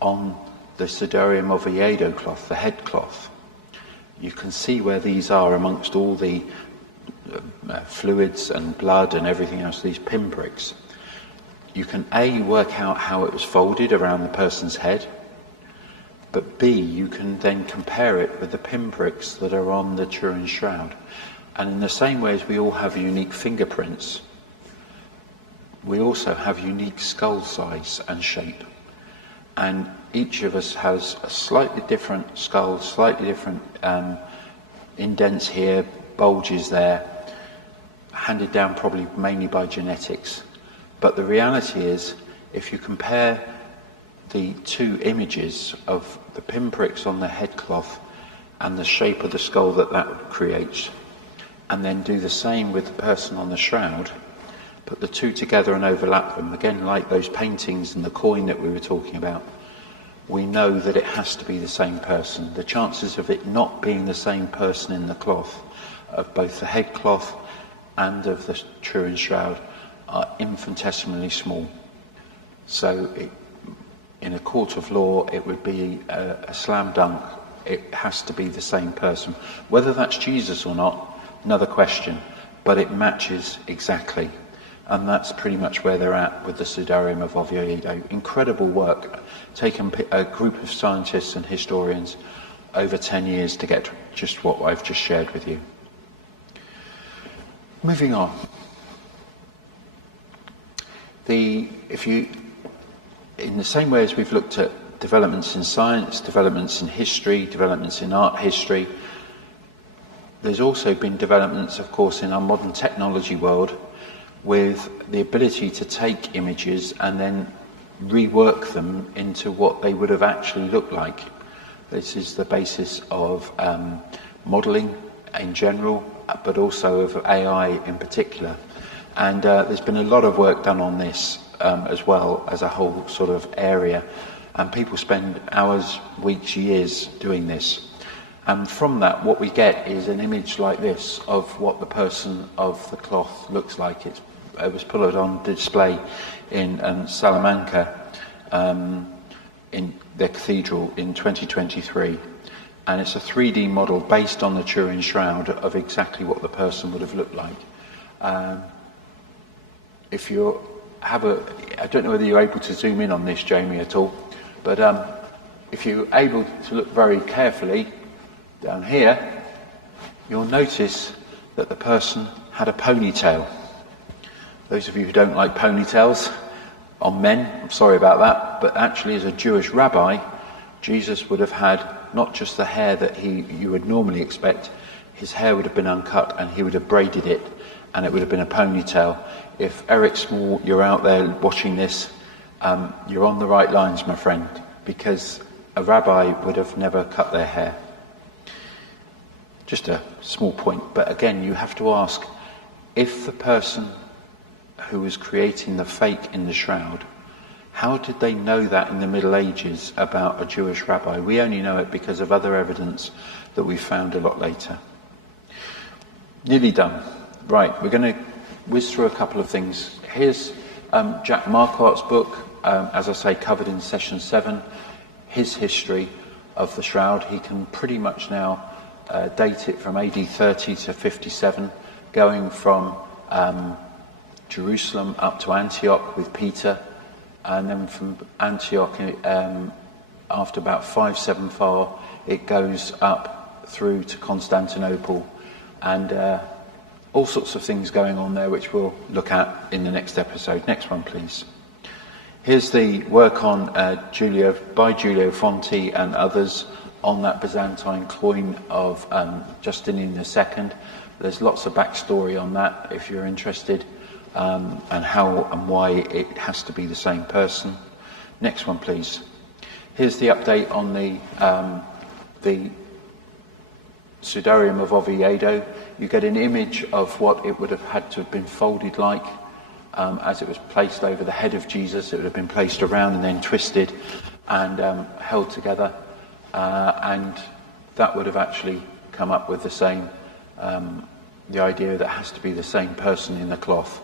on the Sudarium Oviedo cloth, the head cloth, you can see where these are amongst all the fluids and blood and everything else, these pinpricks. You can A, work out how it was folded around the person's head, but B, you can then compare it with the pinpricks that are on the Turin Shroud. And in the same way as we all have unique fingerprints, we also have unique skull size and shape. And each of us has a slightly different skull, slightly different indents here, bulges there, handed down probably mainly by genetics. But the reality is, if you compare the two images of the pinpricks on the head cloth and the shape of the skull that creates, and then do the same with the person on the shroud, put the two together and overlap them, again like those paintings and the coin that we were talking about, we know that it has to be the same person. The chances of it not being the same person in the cloth, of both the head cloth and of the Turin Shroud, are infinitesimally small. So in a court of law, it would be a slam dunk. It has to be the same person. Whether that's Jesus or not, another question, but it matches exactly. And that's pretty much where they're at with the Sudarium of Oviedo. Incredible work, taken a group of scientists and historians over 10 years to get just what I've just shared with you. Moving on. In the same way as we've looked at developments in science, developments in history, developments in art history, there's also been developments, of course, in our modern technology world with the ability to take images and then rework them into what they would have actually looked like. This is the basis of modelling in general, but also of AI in particular. And there's been a lot of work done on this as well as a whole sort of area. And people spend hours, weeks, years doing this. And from that, what we get is an image like this of what the person of the cloth looks like. It was put on display in Salamanca, in the cathedral in 2023. And it's a 3D model based on the Turin Shroud of exactly what the person would have looked like. I don't know whether you're able to zoom in on this, Jamie, at all, but if you're able to look very carefully down here, you'll notice that the person had a ponytail. Those of you who don't like ponytails on men, I'm sorry about that, but actually as a Jewish rabbi, Jesus would have had not just the hair that you would normally expect, his hair would have been uncut and he would have braided it and it would have been a ponytail. If Eric Small, you're out there watching this, you're on the right lines, my friend, because a rabbi would have never cut their hair. Just a small point, but again, you have to ask, if the person who was creating the fake in the shroud, how did they know that in the Middle Ages about a Jewish rabbi? We only know it because of other evidence that we found a lot later. Nearly done. Right, we're going to whiz through a couple of things. Here's Jack Marquardt's book, as I say, covered in session 7, his history of the shroud. He can pretty much now date it from AD 30 to 57, going from Jerusalem up to Antioch with Peter, and then from Antioch, after about 574, it goes up through to Constantinople, and all sorts of things going on there, which we'll look at in the next episode. Next one, please. Here's the work on by Giulio Fonti and others on that Byzantine coin of Justinian II, There's lots of backstory on that if you're interested, and how and why it has to be the same person. Next one, please. Here's the update on the Sudarium of Oviedo. You get an image of what it would have had to have been folded like as it was placed over the head of Jesus. It would have been placed around and then twisted and held together, and that would have actually come up with the same, the idea that it has to be the same person in the cloth,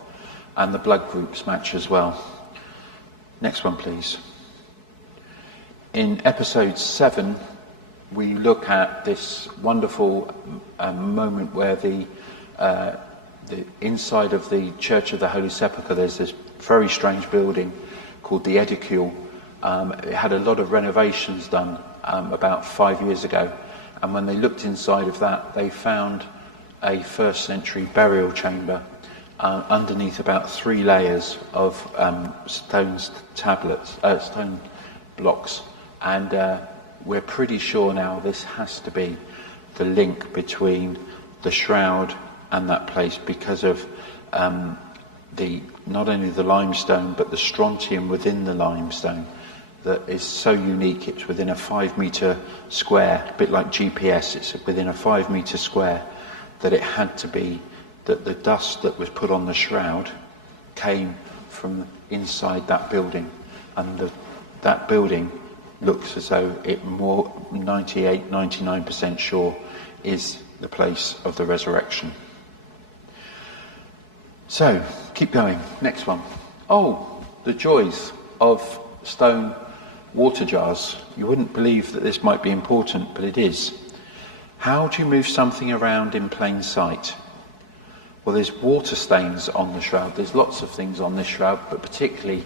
and the blood groups match as well. Next one, please. In episode 7, we look at this wonderful moment where the inside of the Church of the Holy Sepulchre, there's this very strange building called the Edicule. It had a lot of renovations done about 5 years ago, and when they looked inside of that, they found a first century burial chamber underneath about 3 layers of stone blocks, and we're pretty sure now this has to be the link between the shroud and that place, because of not only the limestone but the strontium within the limestone that is so unique. It's within a 5 metre square, a bit like GPS. It's within a 5 metre square, that it had to be that the dust that was put on the shroud came from inside that building, and that building looks as though it more 99% sure is the place of the resurrection. So, keep going. Next one. Oh, the joys of stone water jars. You wouldn't believe that this might be important, but it is. How do you move something around in plain sight? Well, there's water stains on the shroud. There's lots of things on this shroud, but particularly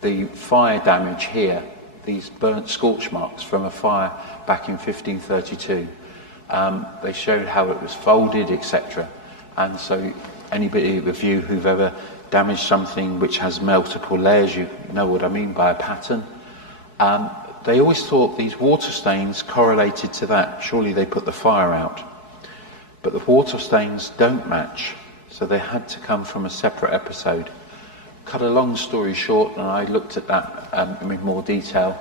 the fire damage here, these burnt scorch marks from a fire back in 1532. They showed how it was folded, etc. And so anybody of you who've ever damaged something which has multiple layers, you know what I mean by a pattern. They always thought these water stains correlated to that. Surely they put the fire out. But the water stains don't match, so they had to come from a separate episode. Cut a long story short, and I looked at that in more detail.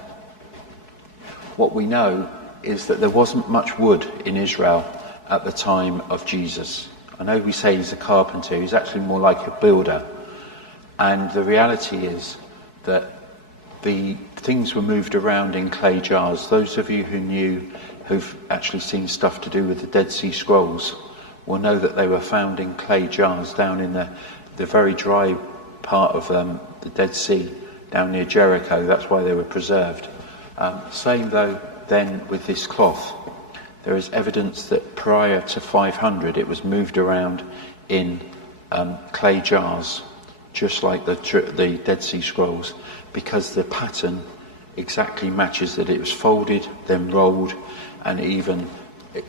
What we know is that there wasn't much wood in Israel at the time of Jesus. I know we say he's a carpenter, he's actually more like a builder. And the reality is that the things were moved around in clay jars. Those of you who've actually seen stuff to do with the Dead Sea Scrolls will know that they were found in clay jars down in the very dry part of the Dead Sea, down near Jericho. That's why they were preserved. Same though then with this cloth. There is evidence that prior to 500 it was moved around in clay jars, just like the Dead Sea Scrolls, because the pattern exactly matches that it was folded, then rolled, and even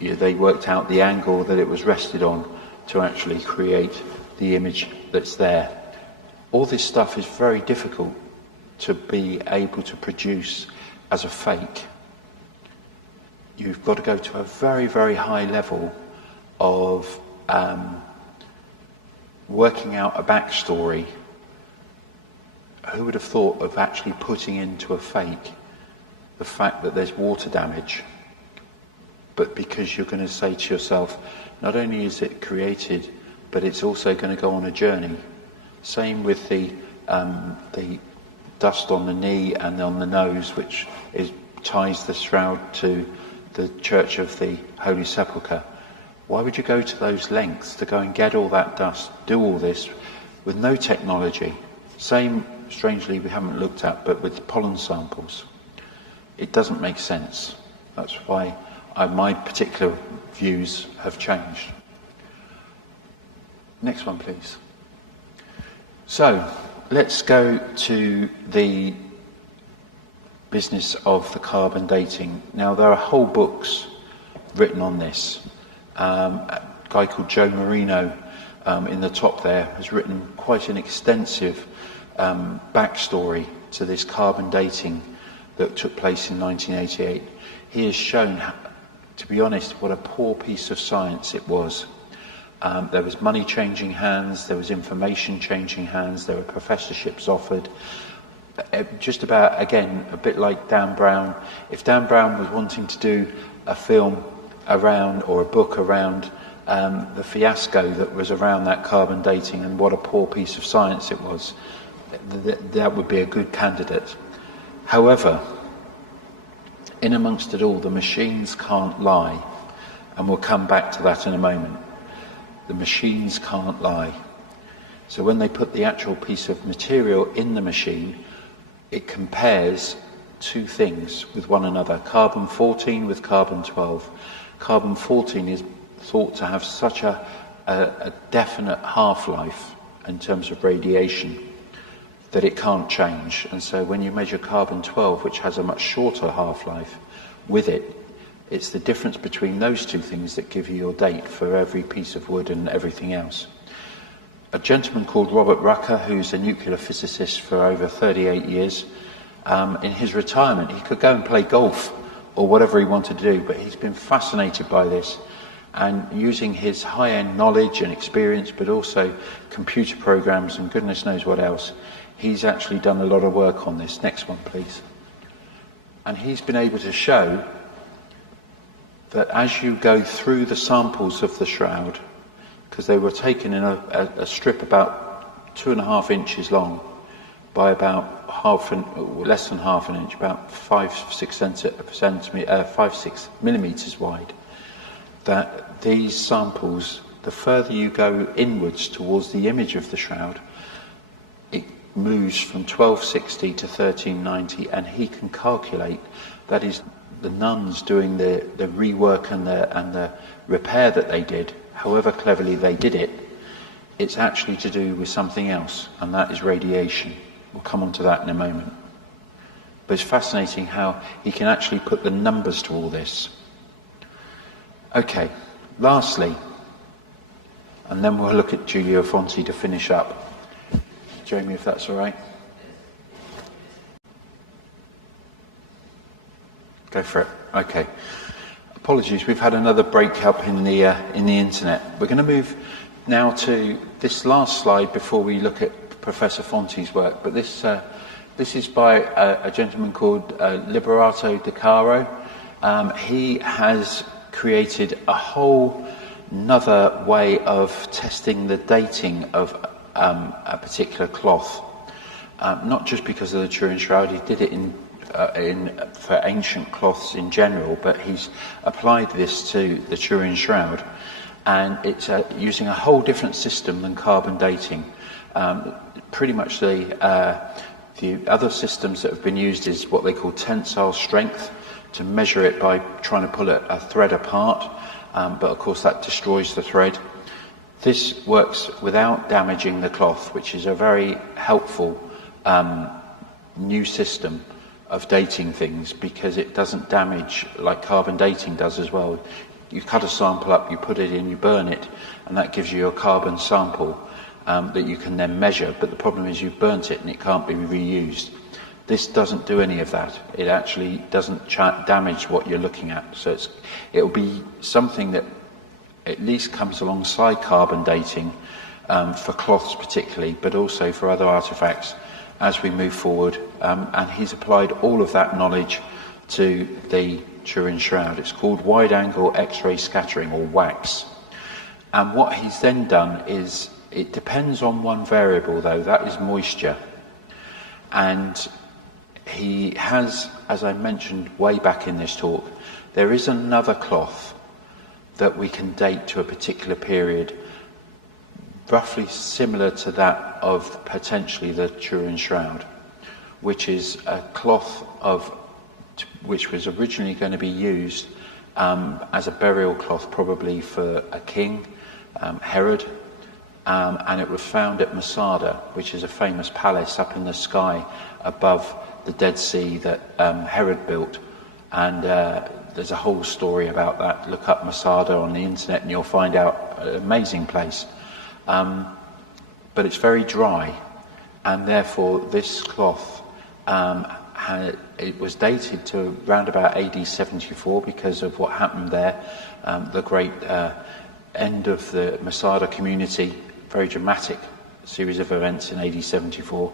they worked out the angle that it was rested on to actually create the image that's there. All this stuff is very difficult to be able to produce as a fake. You've got to go to a very, very high level of working out a backstory. Who would have thought of actually putting into a fake the fact that there's water damage? But because you're going to say to yourself, not only is it created, but it's also going to go on a journey. Same with the dust on the knee and on the nose, which ties the shroud to the Church of the Holy Sepulchre. Why would you go to those lengths to go and get all that dust, do all this with no technology? Same, strangely, we haven't looked at, but with pollen samples. It doesn't make sense. That's why my particular views have changed. Next one, please. So, let's go to the business of the carbon dating. Now, there are whole books written on this. A guy called Joe Marino in the top there has written quite an extensive backstory to this carbon dating that took place in 1988. He has shown, to be honest, what a poor piece of science it was. There was money changing hands, there was information changing hands, there were professorships offered. Just about, again, a bit like Dan Brown. If Dan Brown was wanting to do a film around, or a book around, the fiasco that was around that carbon dating and what a poor piece of science it was, that would be a good candidate. However, in amongst it all, the machines can't lie, and we'll come back to that in a moment. The machines can't lie. So when they put the actual piece of material in the machine, it compares two things with one another, carbon-14 with carbon-12. Carbon-14 is thought to have such a definite half-life in terms of radiation that it can't change. And so when you measure carbon-12, which has a much shorter half-life, with it, it's the difference between those two things that give you your date for every piece of wood and everything else. A gentleman called Robert Rucker, who's a nuclear physicist for over 38 years, in his retirement, he could go and play golf or whatever he wanted to do, but he's been fascinated by this. And using his high-end knowledge and experience, but also computer programs and goodness knows what else, he's actually done a lot of work on this. Next one, please. And he's been able to show that as you go through the samples of the shroud, because they were taken in a strip about 2.5 inches long by about less than half an inch, about 5-6 millimeters wide, that these samples, the further you go inwards towards the image of the shroud, it moves from 1260 to 1390, and he can calculate, that is the nuns doing the rework and the repair that they did, however cleverly they did it, it's actually to do with something else, and that is radiation. We'll come on to that in a moment. But it's fascinating how he can actually put the numbers to all this. Okay, lastly, and then we'll look at Giulio Fonti to finish up. Jamie, if that's all right. Go for it. Okay. Apologies, we've had another break-up in the internet. We're going to move now to this last slide before we look at Professor Fonti's work. But this is by a gentleman called Liberato De Caro. He has created a whole another way of testing the dating of a particular cloth. Not just because of the Turin Shroud, he did it for ancient cloths in general, but he's applied this to the Turin Shroud, and it's using a whole different system than carbon dating. Pretty much the other systems that have been used is what they call tensile strength, to measure it by trying to pull a thread apart, but of course that destroys the thread. This works without damaging the cloth, which is a very helpful new system of dating things, because it doesn't damage like carbon dating does as well. You cut a sample up, you put it in, you burn it, and that gives you a carbon sample that you can then measure, but the problem is you've burnt it and it can't be reused. This doesn't do any of that. It actually doesn't damage what you're looking at. So it'll be something that at least comes alongside carbon dating for cloths particularly, but also for other artefacts as we move forward. And he's applied all of that knowledge to the Turin Shroud. It's called wide-angle X-ray scattering, or WAX. And what he's then done is, it depends on one variable though, that is moisture. And he has, as I mentioned way back in this talk, there is another cloth that we can date to a particular period, roughly similar to that of potentially the Turin Shroud, which is a cloth which was originally going to be used as a burial cloth, probably for a king, Herod, and it was found at Masada, which is a famous palace up in the sky above the Dead Sea that Herod built. And there's a whole story about that. Look up Masada on the internet and you'll find out an amazing place. But it's very dry, and therefore this cloth, it was dated to around about AD 74 because of what happened there, the great end of the Masada community, very dramatic series of events in AD 74.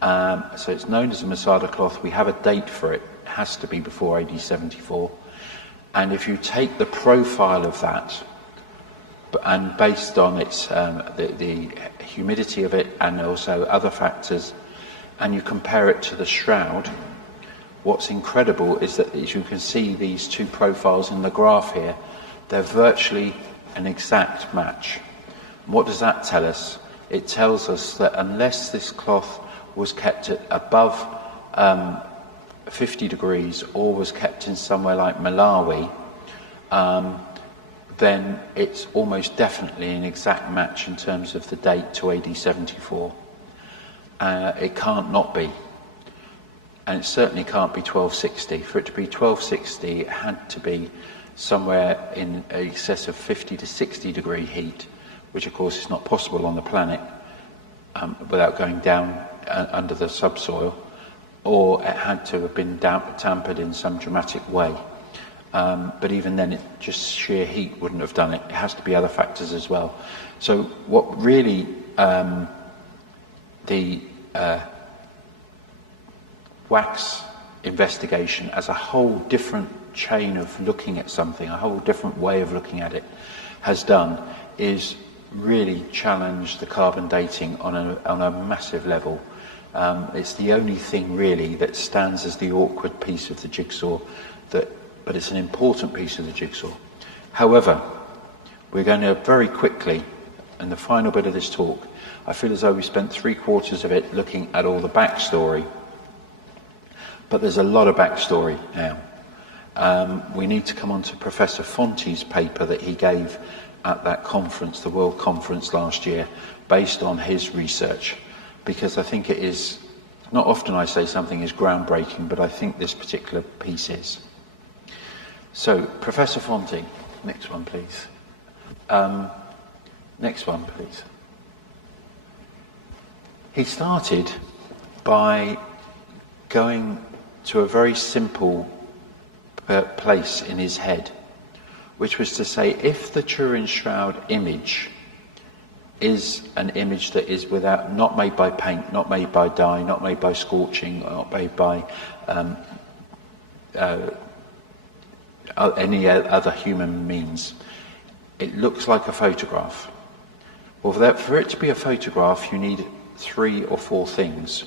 So it's known as the Masada cloth. We have a date for it. It has to be before AD 74. And if you take the profile of that, and based on its the humidity of it and also other factors, and you compare it to the shroud, what's incredible is that, as you can see these two profiles in the graph here, they're virtually an exact match. What does that tell us? It tells us that unless this cloth was kept at above 50 degrees or was kept in somewhere like Malawi, then it's almost definitely an exact match in terms of the date to AD 74. It can't not be. And it certainly can't be 1260. For it to be 1260, it had to be somewhere in excess of 50 to 60 degree heat, which of course is not possible on the planet without going down under the subsoil, or it had to have been tampered in some dramatic way. But even then, just sheer heat wouldn't have done it. It has to be other factors as well. So what really the wax investigation as a whole different chain of looking at something, a whole different way of looking at it, has done is really challenge the carbon dating on a massive level. It's the only thing really that stands as the awkward piece of the jigsaw, but it's an important piece of the jigsaw. However, we're going to very quickly, in the final bit of this talk, I feel as though we spent 3/4 of it looking at all the backstory, but there's a lot of backstory now. We need to come on to Professor Fonti's paper that he gave at that conference, the World Conference last year, based on his research, because I think it is, not often I say something is groundbreaking, but I think this particular piece is. So, Professor Fonti, next one please. Next one please. He started by going to a very simple place in his head, which was to say, if the Turin Shroud image is an image that is not made by paint, not made by dye, not made by scorching, not made by any other human means, it looks like a photograph. Well, for it to be a photograph, you need 3 or 4 things.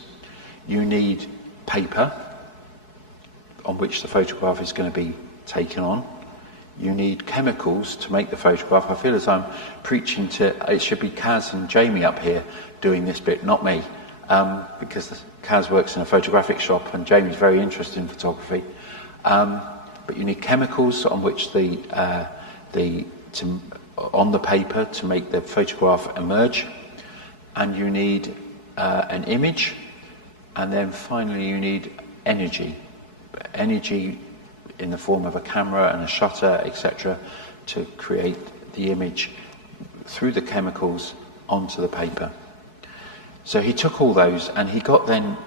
You need paper on which the photograph is going to be taken on. You need chemicals to make the photograph. I feel as I'm preaching to, it should be Kaz and Jamie up here doing this bit, not me, because Kaz works in a photographic shop and Jamie's very interested in photography. But you need chemicals on which on the paper to make the photograph emerge, and you need an image, and then finally you need energy in the form of a camera and a shutter, etc., to create the image through the chemicals onto the paper. So he took all those, and he got then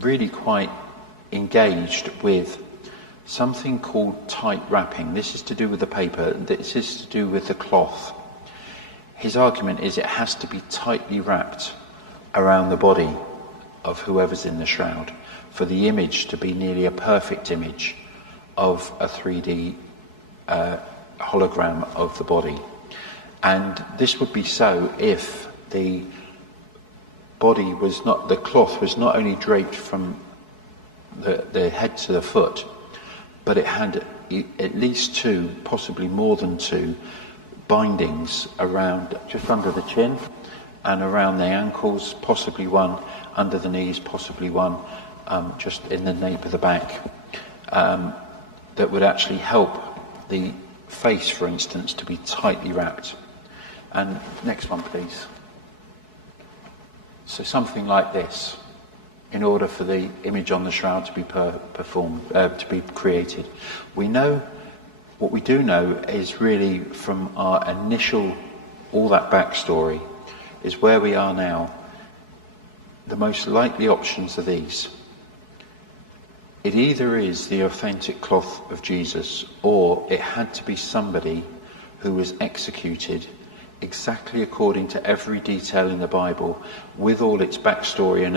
really quite engaged with something called tight wrapping. This is to do with the paper, this is to do with the cloth. His argument is it has to be tightly wrapped around the body of whoever's in the shroud for the image to be nearly a perfect image of a 3D hologram of the body. And this would be so if the body was not, the cloth was not only draped from the head to the foot, but it had at least 2, possibly more than 2, bindings around, just under the chin and around the ankles, possibly 1 under the knees, possibly 1 just in the nape of the back, that would actually help the face, for instance, to be tightly wrapped. And next one, please. So something like this, in order for the image on the shroud to be to be created. What we do know is really from our initial, all that backstory, is where we are now. The most likely options are these. It either is the authentic cloth of Jesus, or it had to be somebody who was executed exactly according to every detail in the Bible, with all its backstory and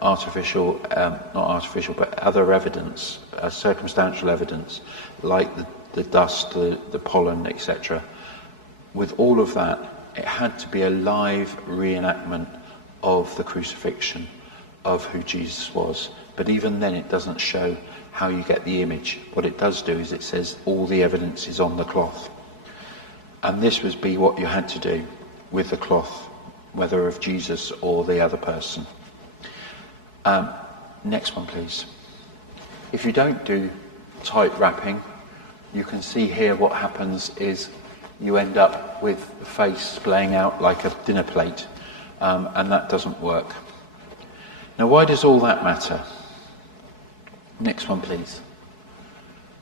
artificial, not artificial, but other evidence, circumstantial evidence, like the dust, the pollen, etc. With all of that, it had to be a live reenactment of the crucifixion, of who Jesus was. But even then, it doesn't show how you get the image. What it does do is it says all the evidence is on the cloth. And this would be what you had to do with the cloth, whether of Jesus or the other person. Next one, please. If you don't do tight wrapping, you can see here what happens is you end up with the face splaying out like a dinner plate, and that doesn't work. Now, why does all that matter? Next one, please.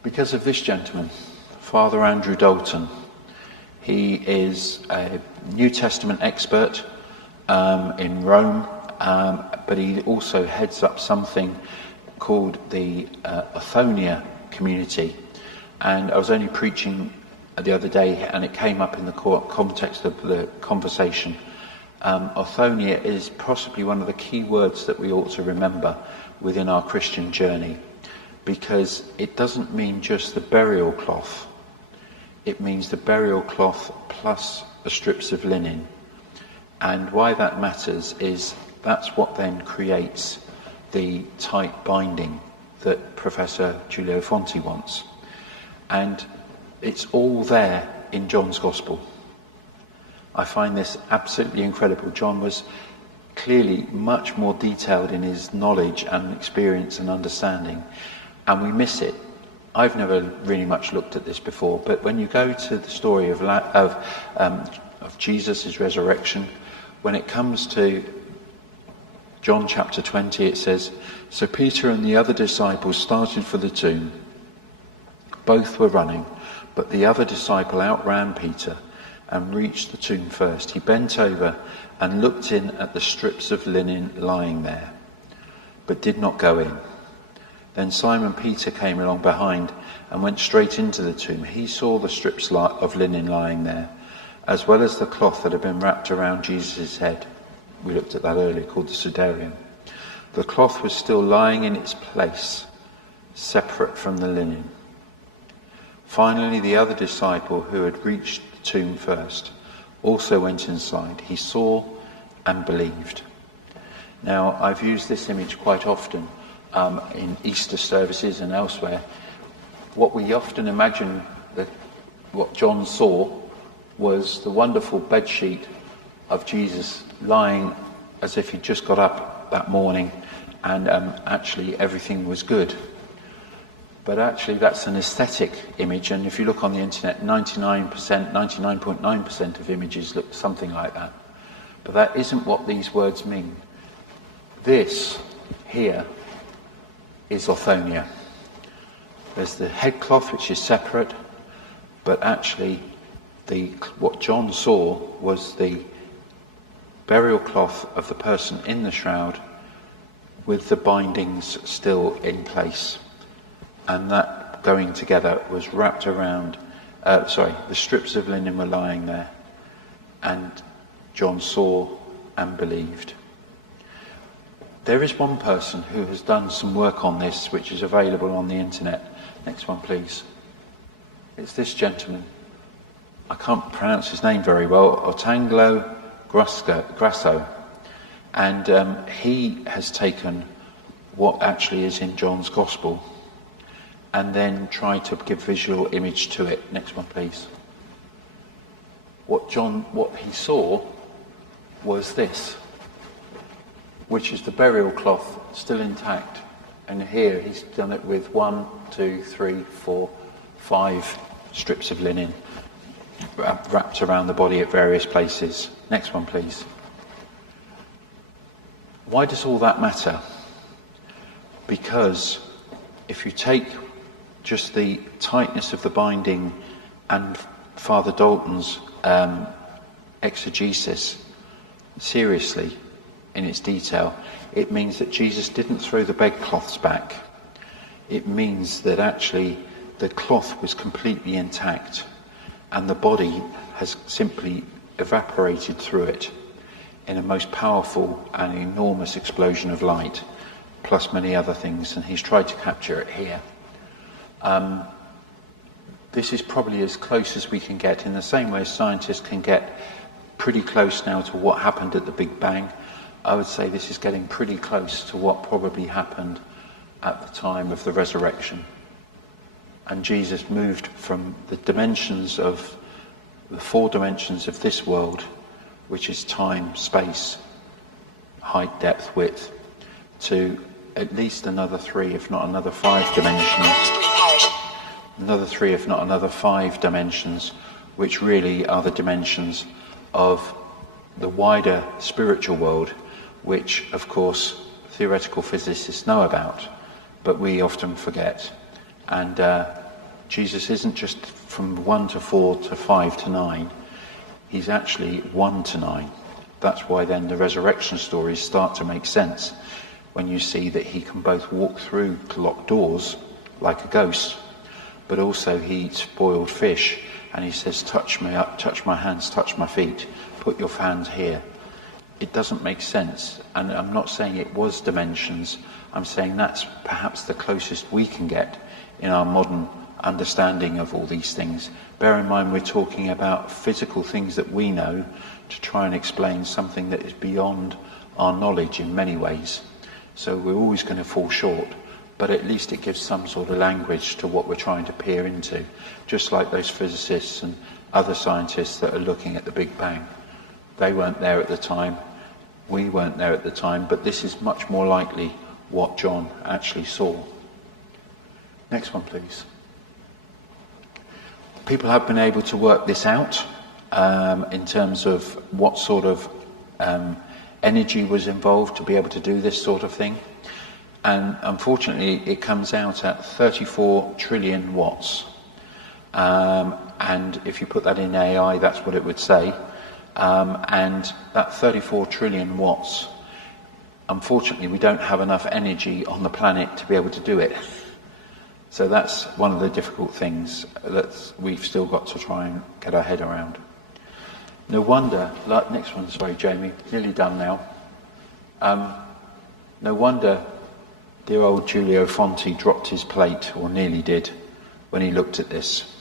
Because of this gentleman, Father Andrew Dalton. He is a New Testament expert in Rome, but he also heads up something called the Othonia community. And I was only preaching the other day, and it came up in the context of the conversation. Othonia is possibly one of the key words that we ought to remember within our Christian journey, because it doesn't mean just the burial cloth. It means the burial cloth plus the strips of linen. And why that matters is that's what then creates the tight binding that Professor Giulio Fonti wants. And it's all there in John's Gospel. I find this absolutely incredible. John was clearly much more detailed in his knowledge and experience and understanding, and we miss it. I've never really much looked at this before, but when you go to the story of Jesus' resurrection, when it comes to John chapter 20, it says, "So Peter and the other disciples started for the tomb. Both were running, but the other disciple outran Peter and reached the tomb first. He bent over and looked in at the strips of linen lying there, but did not go in. Then Simon Peter came along behind and went straight into the tomb. He saw the strips of linen lying there, as well as the cloth that had been wrapped around Jesus' head." We looked at that earlier, called the sudarium. "The cloth was still lying in its place, separate from the linen. Finally, the other disciple who had reached the tomb first also went inside. He saw and believed." Now, I've used this image quite often in Easter services and elsewhere. What we often imagine that what John saw was the wonderful bedsheet of Jesus lying as if he'd just got up that morning, and actually everything was good. But actually that's an aesthetic image, and if you look on the internet, 99.9% of images look something like that. But that isn't what these words mean. This here is Othonia. There's the headcloth, which is separate, but actually what John saw was the burial cloth of the person in the shroud with the bindings still in place. And that going together was wrapped around, the strips of linen were lying there, and John saw and believed. There is one person who has done some work on this, which is available on the internet. Next one, please. It's this gentleman. I can't pronounce his name very well. Otangelo Grasso. And he has taken what actually is in John's Gospel and then tried to give visual image to it. Next one, please. What he saw was this, which is the burial cloth still intact. And here he's done it with 1, 2, 3, 4, 5 strips of linen wrapped around the body at various places. Next one, please. Why does all that matter? Because if you take just the tightness of the binding and Father Dalton's exegesis seriously in its detail, it means that Jesus didn't throw the bedcloths back. It means that actually the cloth was completely intact. and the body has simply evaporated through it in a most powerful and enormous explosion of light, plus many other things, and he's tried to capture it here. This is probably as close as we can get, in the same way as scientists can get pretty close now to what happened at the Big Bang. I would say this is getting pretty close to what probably happened at the time of the resurrection. And Jesus moved from the dimensions of the 4 dimensions of this world, which is time, space, height, depth, width, to at least another 3, if not another 5 dimensions. Another 3, if not another 5 dimensions, which really are the dimensions of the wider spiritual world, which, of course, theoretical physicists know about, but we often forget. And Jesus isn't just from 1 to 4 to 5 to 9. He's actually 1 to 9. That's why then the resurrection stories start to make sense, when you see that he can both walk through locked doors like a ghost, but also he eats boiled fish, and he says, touch me up, touch my hands, touch my feet, put your hands here. It doesn't make sense, and I'm not saying it was dimensions. I'm saying that's perhaps the closest we can get in our modern understanding of all these things. Bear in mind, we're talking about physical things that we know to try and explain something that is beyond our knowledge in many ways. So we're always going to fall short, but at least it gives some sort of language to what we're trying to peer into, just like those physicists and other scientists that are looking at the Big Bang. They weren't there at the time, we weren't there at the time, but this is much more likely what John actually saw. Next one, please. People have been able to work this out in terms of what sort of energy was involved to be able to do this sort of thing. And unfortunately, it comes out at 34 trillion watts. And if you put that in AI, that's what it would say. And that 34 trillion watts, unfortunately, we don't have enough energy on the planet to be able to do it. So that's one of the difficult things that we've still got to try and get our head around. No wonder, next one, sorry, Jamie, nearly done now. No wonder dear old Giulio Fonti dropped his plate, or nearly did, when he looked at this.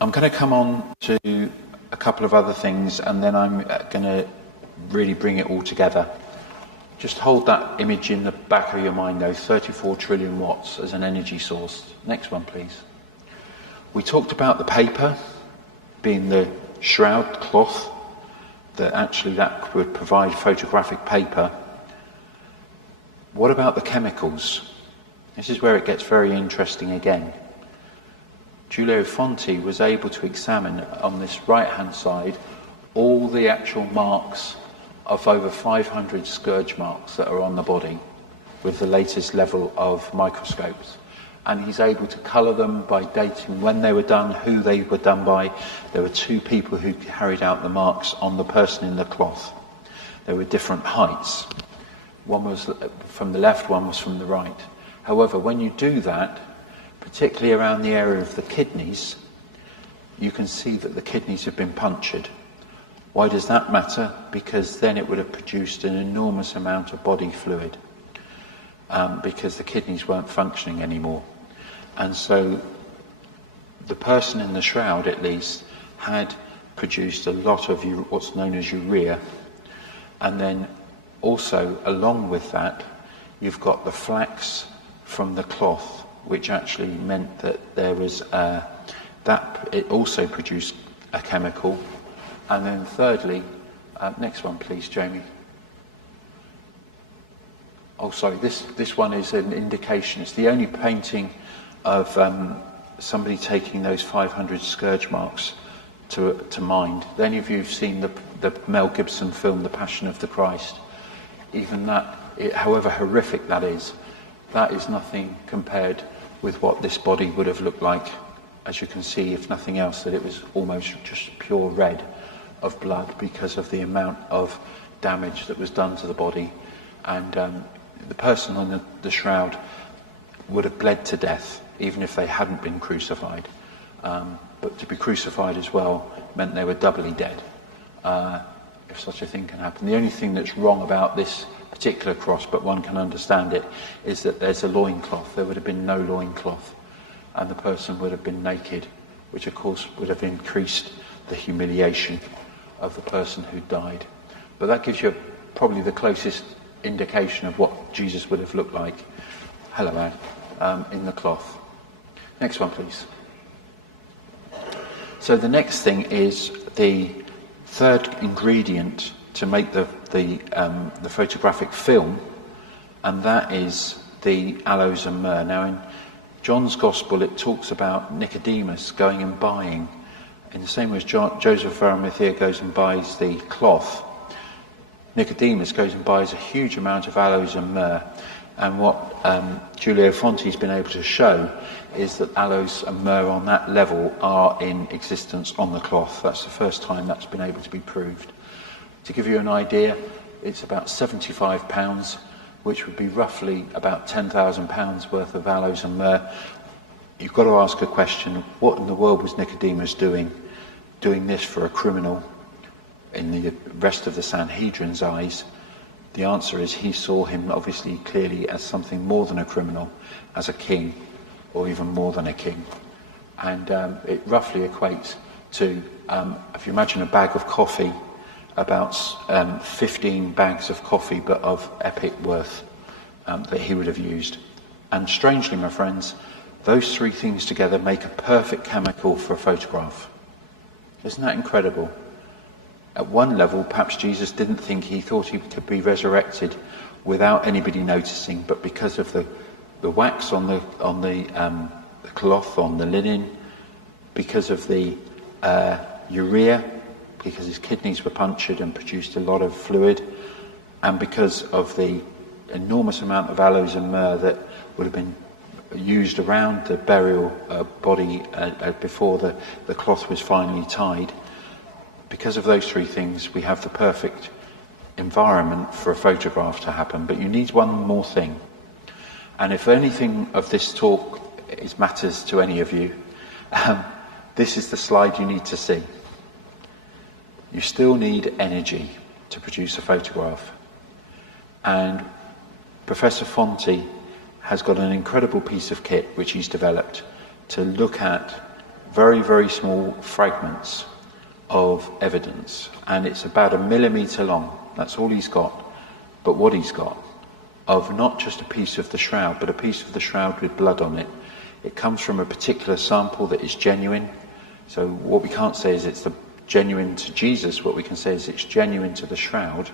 I'm going to come on to a couple of other things, and then I'm going to really bring it all together. Just hold that image in the back of your mind, though, 34 trillion watts as an energy source. Next one, please. We talked about the paper being the shroud cloth, that actually that would provide photographic paper. What about the chemicals? This is where it gets very interesting again. Giulio Fonti was able to examine on this right-hand side all the actual marks of over 500 scourge marks that are on the body with the latest level of microscopes. And he's able to colour them by dating when they were done, who they were done by. There were 2 people who carried out the marks on the person in the cloth. They were different heights. One was from the left, one was from the right. However, when you do that, particularly around the area of the kidneys, you can see that the kidneys have been punctured. Why does that matter? Because then it would have produced an enormous amount of body fluid, because the kidneys weren't functioning anymore. And so the person in the shroud, at least, had produced a lot of what's known as urea. And then also, along with that, you've got the flax from the cloth, which actually meant that there was that it also produced a chemical. And then thirdly, next one please, Jamie. Oh, sorry, this one is an indication. It's the only painting of somebody taking those 500 scourge marks to mind. Any of you have seen the Mel Gibson film, The Passion of the Christ? Even that, however horrific that is nothing compared with what this body would have looked like. As you can see, if nothing else, that it was almost just pure red of blood because of the amount of damage that was done to the body. And the person on the shroud would have bled to death even if they hadn't been crucified. but to be crucified as well meant they were doubly dead, if such a thing can happen. The only thing that's wrong about this particular cross, but one can understand it, is that there's a loincloth. There would have been no loincloth, and the person would have been naked, which of course would have increased the humiliation of the person who died. But that gives you probably the closest indication of what Jesus would have looked like. Hello, Anne. In the cloth. Next one, please. So the next thing is the third ingredient to make the photographic film, and that is the aloes and myrrh. Now, in John's Gospel, it talks about Nicodemus going and buying, in the same way as Joseph of Arimathea goes and buys the cloth, Nicodemus goes and buys a huge amount of aloes and myrrh. And what Giulio Fonti's been able to show is that aloes and myrrh on that level are in existence on the cloth. That's the first time that's been able to be proved. To give you an idea, it's about £75, which would be roughly about £10,000 worth of aloes and myrrh. You've got to ask a question: what in the world was Nicodemus doing this for a criminal in the rest of the Sanhedrin's eyes? The answer is he saw him obviously clearly as something more than a criminal, as a king, or even more than a king. And it roughly equates to, if you imagine a bag of coffee, about 15 bags of coffee, but of epic worth, that he would have used. And strangely, my friends, those three things together make a perfect chemical for a photograph. Isn't that incredible? At one level, perhaps Jesus didn't think, he thought he could be resurrected without anybody noticing, but because of the wax on the cloth, on the linen, because of the urea, because his kidneys were punctured and produced a lot of fluid, and because of the enormous amount of aloes and myrrh that would have been used around the burial body before the cloth was finally tied. Because of those three things, we have the perfect environment for a photograph to happen. But you need one more thing. And if anything of this talk matters to any of you, this is the slide you need to see. You still need energy to produce a photograph. And Professor Fonti has got an incredible piece of kit which he's developed to look at very, very small fragments of evidence, and it's about 1 millimetre long. That's all he's got. But what he's got, of not just a piece of the shroud, but a piece of the shroud with blood on it. It comes from a particular sample that is genuine. So what we can't say is it's genuine to Jesus. What we can say is it's genuine to the shroud.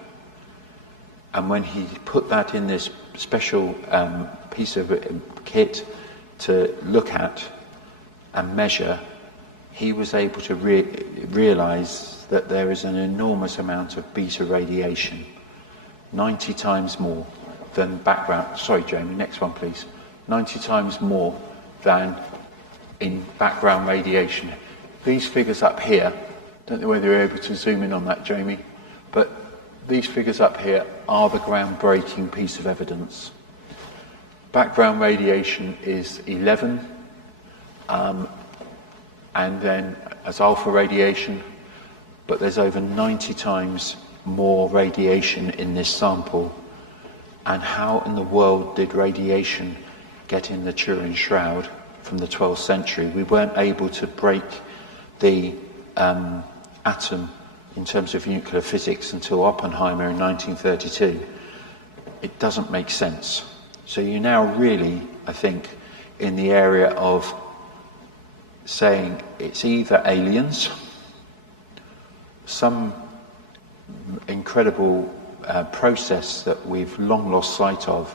And when he put that in this special piece of kit to look at and measure, he was able to realise that there is an enormous amount of beta radiation, 90 times more than background. Sorry, Jamie, next one, please. 90 times more than in background radiation. These figures up here, don't know whether you're able to zoom in on that, Jamie, but these figures up here are the groundbreaking piece of evidence. Background radiation is 11, and then as alpha radiation, but there's over 90 times more radiation in this sample. And how in the world did radiation get in the Turin Shroud from the 12th century? We weren't able to break the atom in terms of nuclear physics until Oppenheimer in 1932. It doesn't make sense. So you're now really, I think, in the area of saying it's either aliens, some incredible process that we've long lost sight of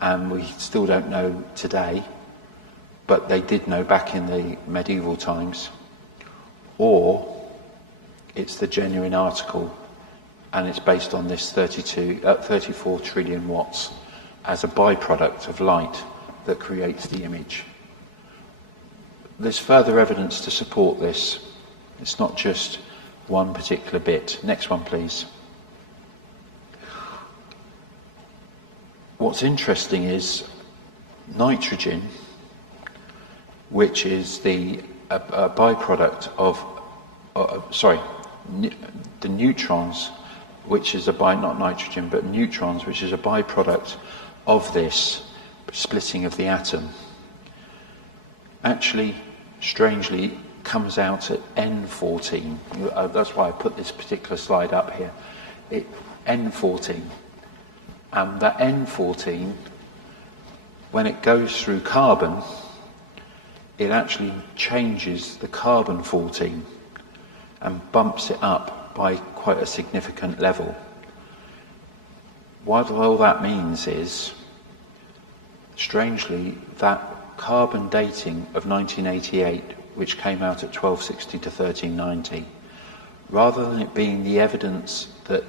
and we still don't know today, but they did know back in the medieval times, or it's the genuine article and it's based on this 34 trillion watts as a byproduct of light that creates the image. There's further evidence to support this. It's not just one particular bit. Next one, please. What's interesting is nitrogen, which is the a byproduct of, the neutrons, which is not nitrogen, but neutrons, which is a byproduct of this splitting of the atom, actually, strangely, comes out at N14. That's why I put this particular slide up here. N14. And that N14, when it goes through carbon, it actually changes the carbon-14 and bumps it up by quite a significant level. What all that means is, strangely, that carbon dating of 1988, which came out at 1260 to 1390, rather than it being the evidence that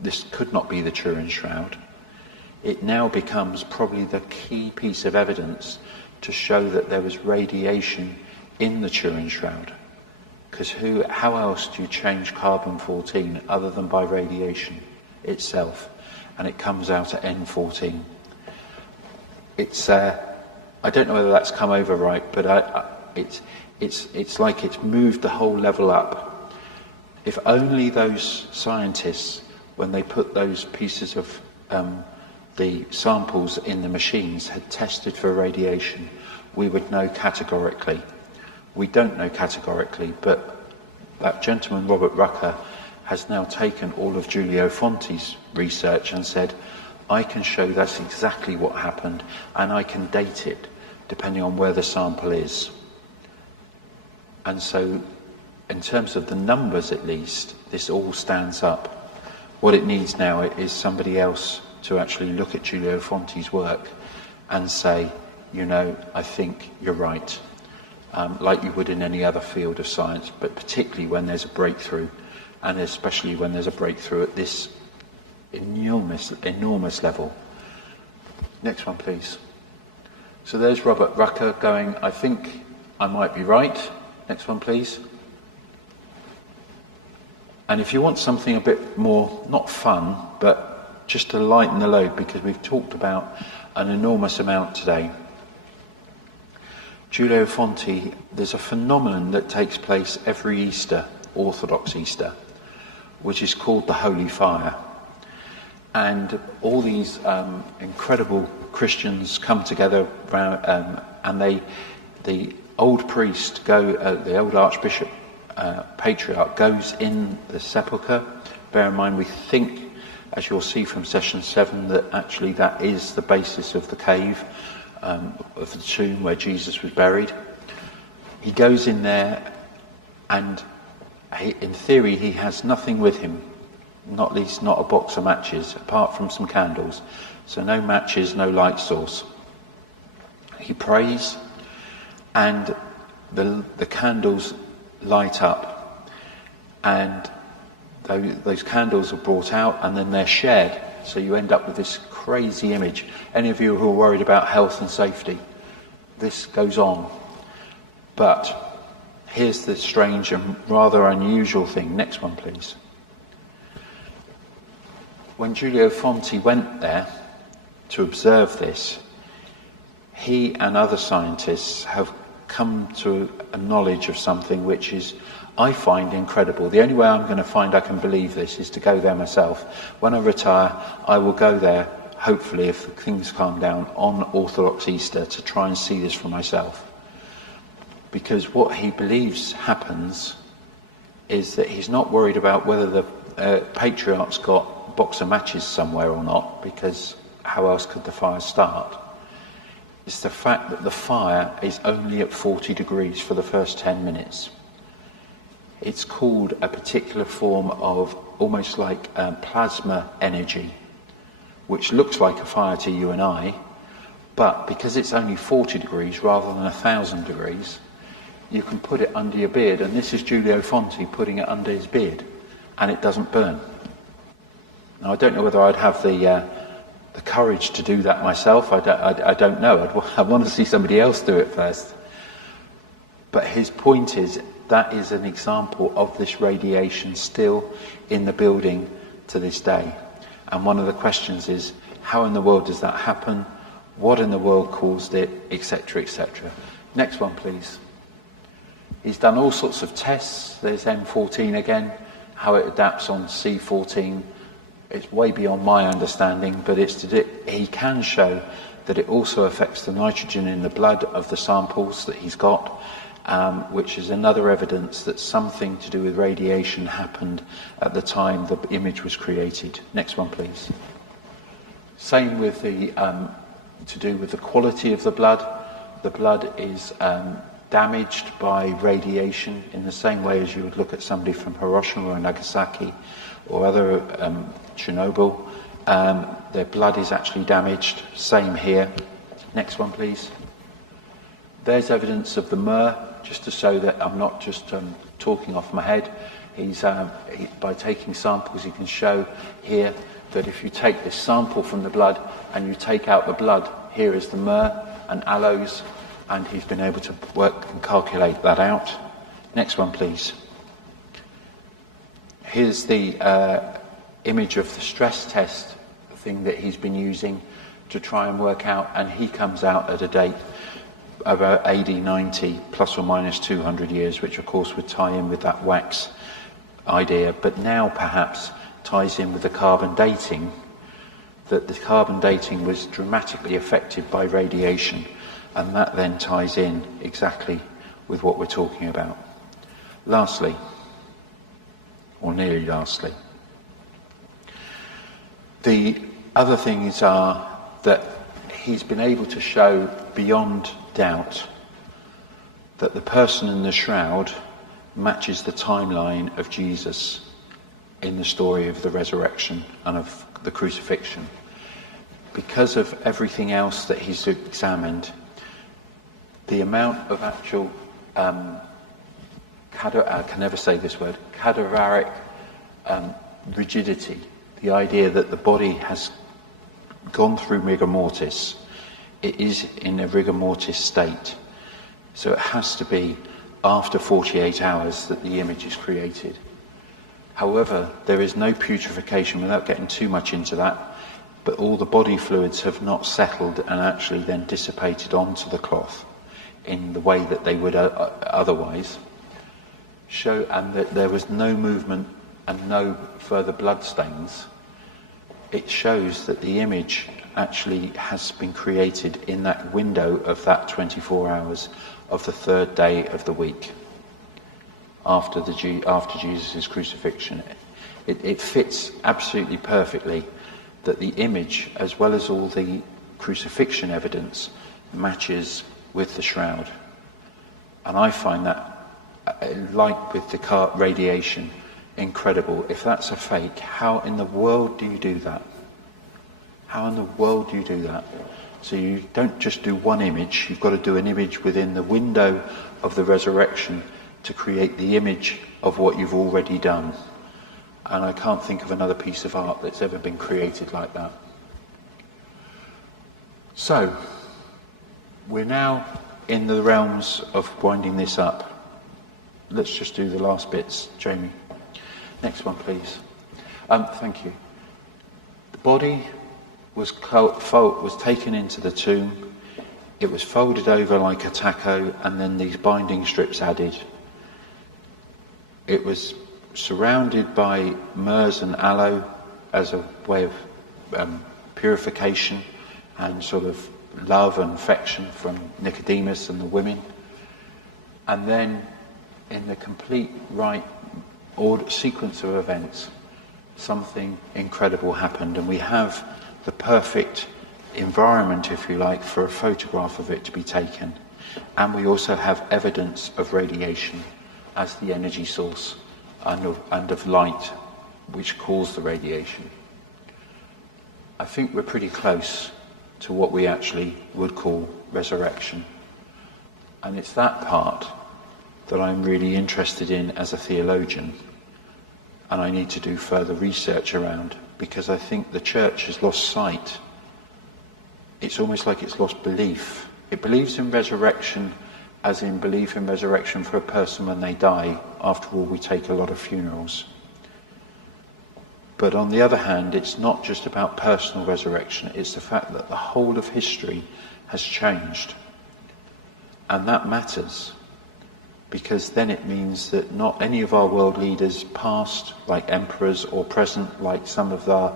this could not be the Turin Shroud, it now becomes probably the key piece of evidence to show that there was radiation in the Turin Shroud. Because how else do you change carbon-14 other than by radiation itself? And it comes out at N14. It's I don't know whether that's come over right, but it's like it's moved the whole level up. If only those scientists, when they put those pieces of the samples in the machines, had tested for radiation, we would know categorically. We don't know categorically, but that gentleman, Robert Rucker, has now taken all of Giulio Fonti's research and said, I can show that's exactly what happened, and I can date it depending on where the sample is. And so, in terms of the numbers at least, this all stands up. What it needs now is somebody else to actually look at Giulio Fonti's work and say, I think you're right, like you would in any other field of science, but particularly when there's a breakthrough, and especially when there's a breakthrough at this enormous level. Next one, please. So there's Robert Rucker going, I think I might be right. Next one, please. And if you want something a bit more, not fun, but just to lighten the load, because we've talked about an enormous amount today. Giulio Fonti, there's a phenomenon that takes place every Easter, Orthodox Easter, which is called the Holy Fire. And all these incredible Christians come together around, and the old priest, the old Archbishop, Patriarch, goes in the sepulchre. Bear in mind, we think, as you'll see from session 7, that actually that is the basis of the cave, of the tomb where Jesus was buried. He goes in there, and in theory he has nothing with him, not least not a box of matches, apart from some candles. So no matches, no light source. He prays, and the candles light up, and those candles are brought out, and then they're shared. So you end up with this crazy image. Any of you who are worried about health and safety, this goes on. But here's the strange and rather unusual thing. Next one, please. When Giulio Fonti went there to observe this, he and other scientists have come to a knowledge of something which is, I find, incredible. The only way I'm going to find I can believe this is to go there myself. When I retire, I will go there, hopefully, if things calm down, on Orthodox Easter to try and see this for myself. Because what he believes happens is that he's not worried about whether the Patriarch's got a box of matches somewhere or not, because how else could the fire start? It's the fact that the fire is only at 40 degrees for the first 10 minutes. It's called a particular form of almost like plasma energy, which looks like a fire to you and I, but because it's only 40 degrees rather than 1,000 degrees, you can put it under your beard, and this is Giulio Fonti putting it under his beard, and it doesn't burn. Now, I don't know whether I'd have the courage to do that myself. I don't know. I want to see somebody else do it first. But his point is, that is an example of this radiation still in the building to this day. And one of the questions is, how in the world does that happen? What in the world caused it? Etc., etc. Next one, please. He's done all sorts of tests. There's M14 again, how it adapts on C14. It's way beyond my understanding, but he can show that it also affects the nitrogen in the blood of the samples that he's got, which is another evidence that something to do with radiation happened at the time the image was created. Next one, please. Same with the to do with the quality of the blood. The blood is damaged by radiation in the same way as you would look at somebody from Hiroshima or Nagasaki or other Chernobyl. Their blood is actually damaged. Same here. Next one, please. There's evidence of the myrrh, just to show that I'm not just talking off my head. By taking samples, he can show here that if you take this sample from the blood and you take out the blood, here is the myrrh and aloes, and he's been able to work and calculate that out. Next one, please. Here's the image of the stress test thing that he's been using to try and work out, and he comes out at a date of AD 90 plus or minus 200 years, which of course would tie in with that wax idea, but now perhaps ties in with the carbon dating, that the carbon dating was dramatically affected by radiation, and that then ties in exactly with what we're talking about. Lastly, or nearly lastly, the other things are that he's been able to show beyond doubt that the person in the shroud matches the timeline of Jesus in the story of the resurrection and of the crucifixion. Because of everything else that he's examined, the amount of actual I can never say this word, cadaveric rigidity, the idea that the body has gone through rigor mortis, it is in a rigor mortis state. So it has to be after 48 hours that the image is created. However, there is no putrefaction, without getting too much into that, but all the body fluids have not settled and actually then dissipated onto the cloth in the way that they would otherwise show, and that there was no movement and no further blood stains. It shows that the image actually has been created in that window of that 24 hours of the third day of the week after Jesus' crucifixion. It fits absolutely perfectly that the image, as well as all the crucifixion evidence, matches with the shroud. And I find that, like with the radiation, incredible. If that's a fake, how in the world do you do that? How in the world do you do that? So you don't just do one image, you've got to do an image within the window of the resurrection to create the image of what you've already done. And I can't think of another piece of art that's ever been created like that. So, we're now in the realms of winding this up. Let's just do the last bits, Jamie. Next one, please. Thank you. The body was taken into the tomb. It was folded over like a taco, and then these binding strips added. It was surrounded by myrrhs and aloe as a way of purification and sort of love and affection from Nicodemus and the women. And then, in the complete right sequence of events, something incredible happened, and we have the perfect environment, if you like, for a photograph of it to be taken. And we also have evidence of radiation as the energy source and of light which caused the radiation. I think we're pretty close to what we actually would call resurrection. And it's that part that I'm really interested in as a theologian, and I need to do further research around, because I think the church has lost sight. It's almost like it's lost belief. It believes in resurrection as in belief in resurrection for a person when they die. After all, we take a lot of funerals. But on the other hand, it's not just about personal resurrection, it's the fact that the whole of history has changed. And that matters. because then it means that not any of our world leaders, past like emperors or present like some of the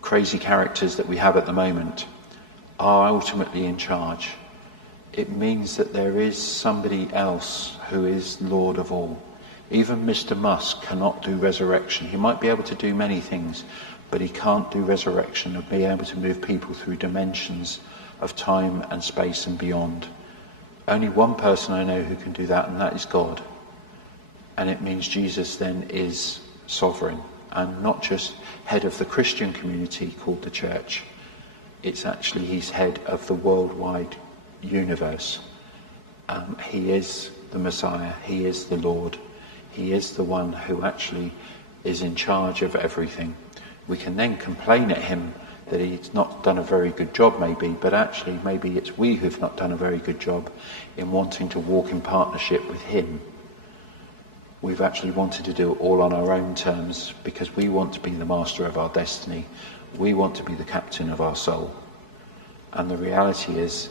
crazy characters that we have at the moment, are ultimately in charge. It means that there is somebody else who is Lord of all. Even Mr. Musk cannot do resurrection. He might be able to do many things, but he can't do resurrection and be able to move people through dimensions of time and space and beyond. Only one person I know who can do that, and that is God. And it means Jesus then is sovereign, and not just head of the Christian community called the church. It's actually he's head of the worldwide universe. He is the Messiah, he is the Lord, he is the one who actually is in charge of everything. We can then complain at him that he's not done a very good job maybe, but actually maybe it's we who've not done a very good job in wanting to walk in partnership with him. We've actually wanted to do it all on our own terms because we want to be the master of our destiny. We want to be the captain of our soul. And the reality is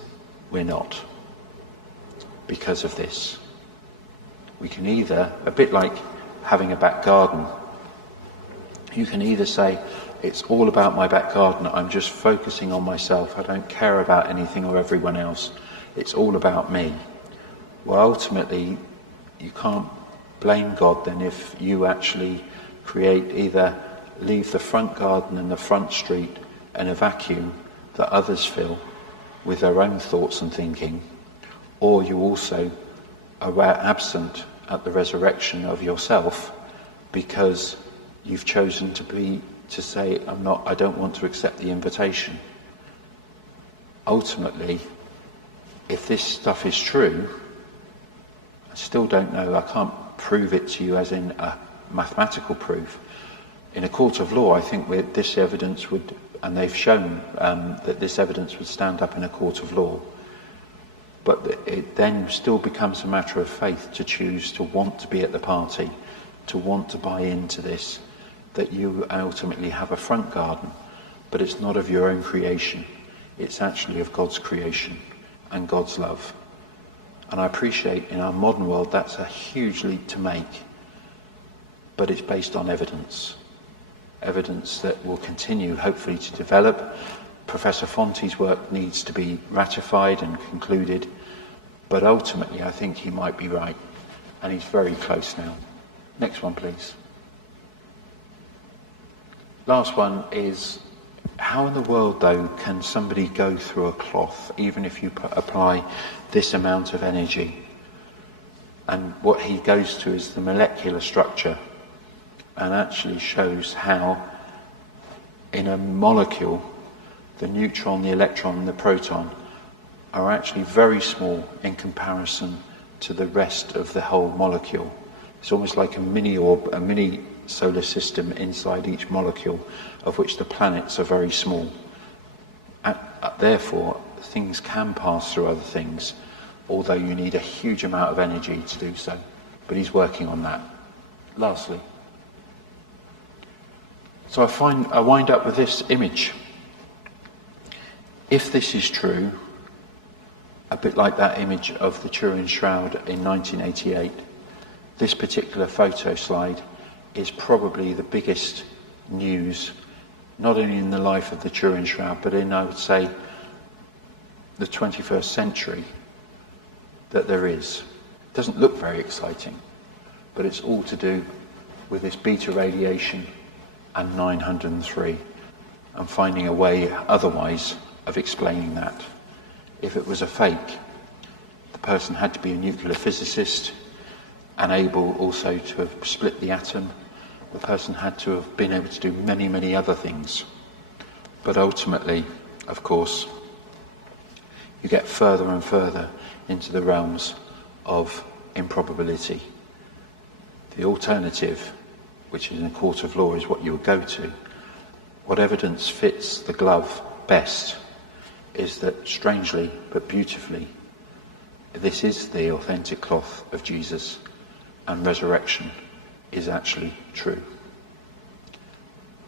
we're not, because of this. We can either, a bit like having a back garden, you can either say, it's all about my back garden, I'm just focusing on myself, I don't care about anything or everyone else, it's all about me. Well, ultimately, you can't blame God then if you actually leave the front garden and the front street in a vacuum that others fill with their own thoughts and thinking, or you also are absent at the resurrection of yourself because you've chosen to say, I don't want to accept the invitation. Ultimately, if this stuff is true, I still don't know, I can't prove it to you as in a mathematical proof. In a court of law, I think this evidence would, and they've shown that this evidence would stand up in a court of law. But it then still becomes a matter of faith to choose to want to be at the party, to want to buy into this, that you ultimately have a front garden, but it's not of your own creation. It's actually of God's creation and God's love. And I appreciate in our modern world that's a huge leap to make, but it's based on evidence. Evidence that will continue hopefully to develop. Professor Fonte's work needs to be ratified and concluded, but ultimately I think he might be right, and he's very close now. Next one, please. Last one is, how in the world, though, can somebody go through a cloth, even if you apply this amount of energy? And what he goes to is the molecular structure, and actually shows how in a molecule, the neutron, the electron and the proton are actually very small in comparison to the rest of the whole molecule. It's almost like a mini orb, a mini solar system inside each molecule, of which the planets are very small. Therefore, things can pass through other things, although you need a huge amount of energy to do so. But he's working on that. Lastly, so I wind up with this image. If this is true, a bit like that image of the Turin Shroud in 1988, this particular photo slide is probably the biggest news, not only in the life of the Turin Shroud, but in, I would say, the 21st century that there is. It doesn't look very exciting, but it's all to do with this beta radiation and 903, and finding a way otherwise of explaining that. If it was a fake, the person had to be a nuclear physicist and able also to have split the atom. The person had to have been able to do many, many other things. But ultimately, of course, you get further and further into the realms of improbability. The alternative, which is in a court of law, is what you would go to. What evidence fits the glove best is that, strangely but beautifully, this is the authentic cloth of Jesus, and resurrection is actually true.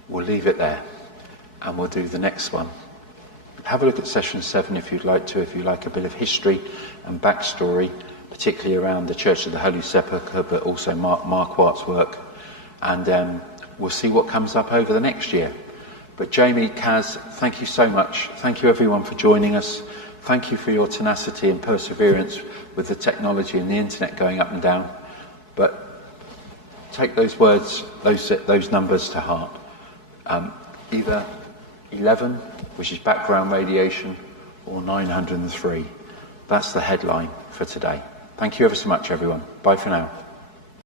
We'll leave it there, and we'll do the next one. Have a look at session 7 if you'd like to, if you like a bit of history and backstory particularly around the Church of the Holy Sepulchre, but also Marquardt's work. And we'll see what comes up over the next year. But Jamie, Kaz, thank you so much. Thank you everyone for joining us. Thank you for your tenacity and perseverance with the technology and the internet going up and down. But take those words, those numbers to heart. Either 11, which is background radiation, or 903. That's the headline for today. Thank you ever so much, everyone. Bye for now.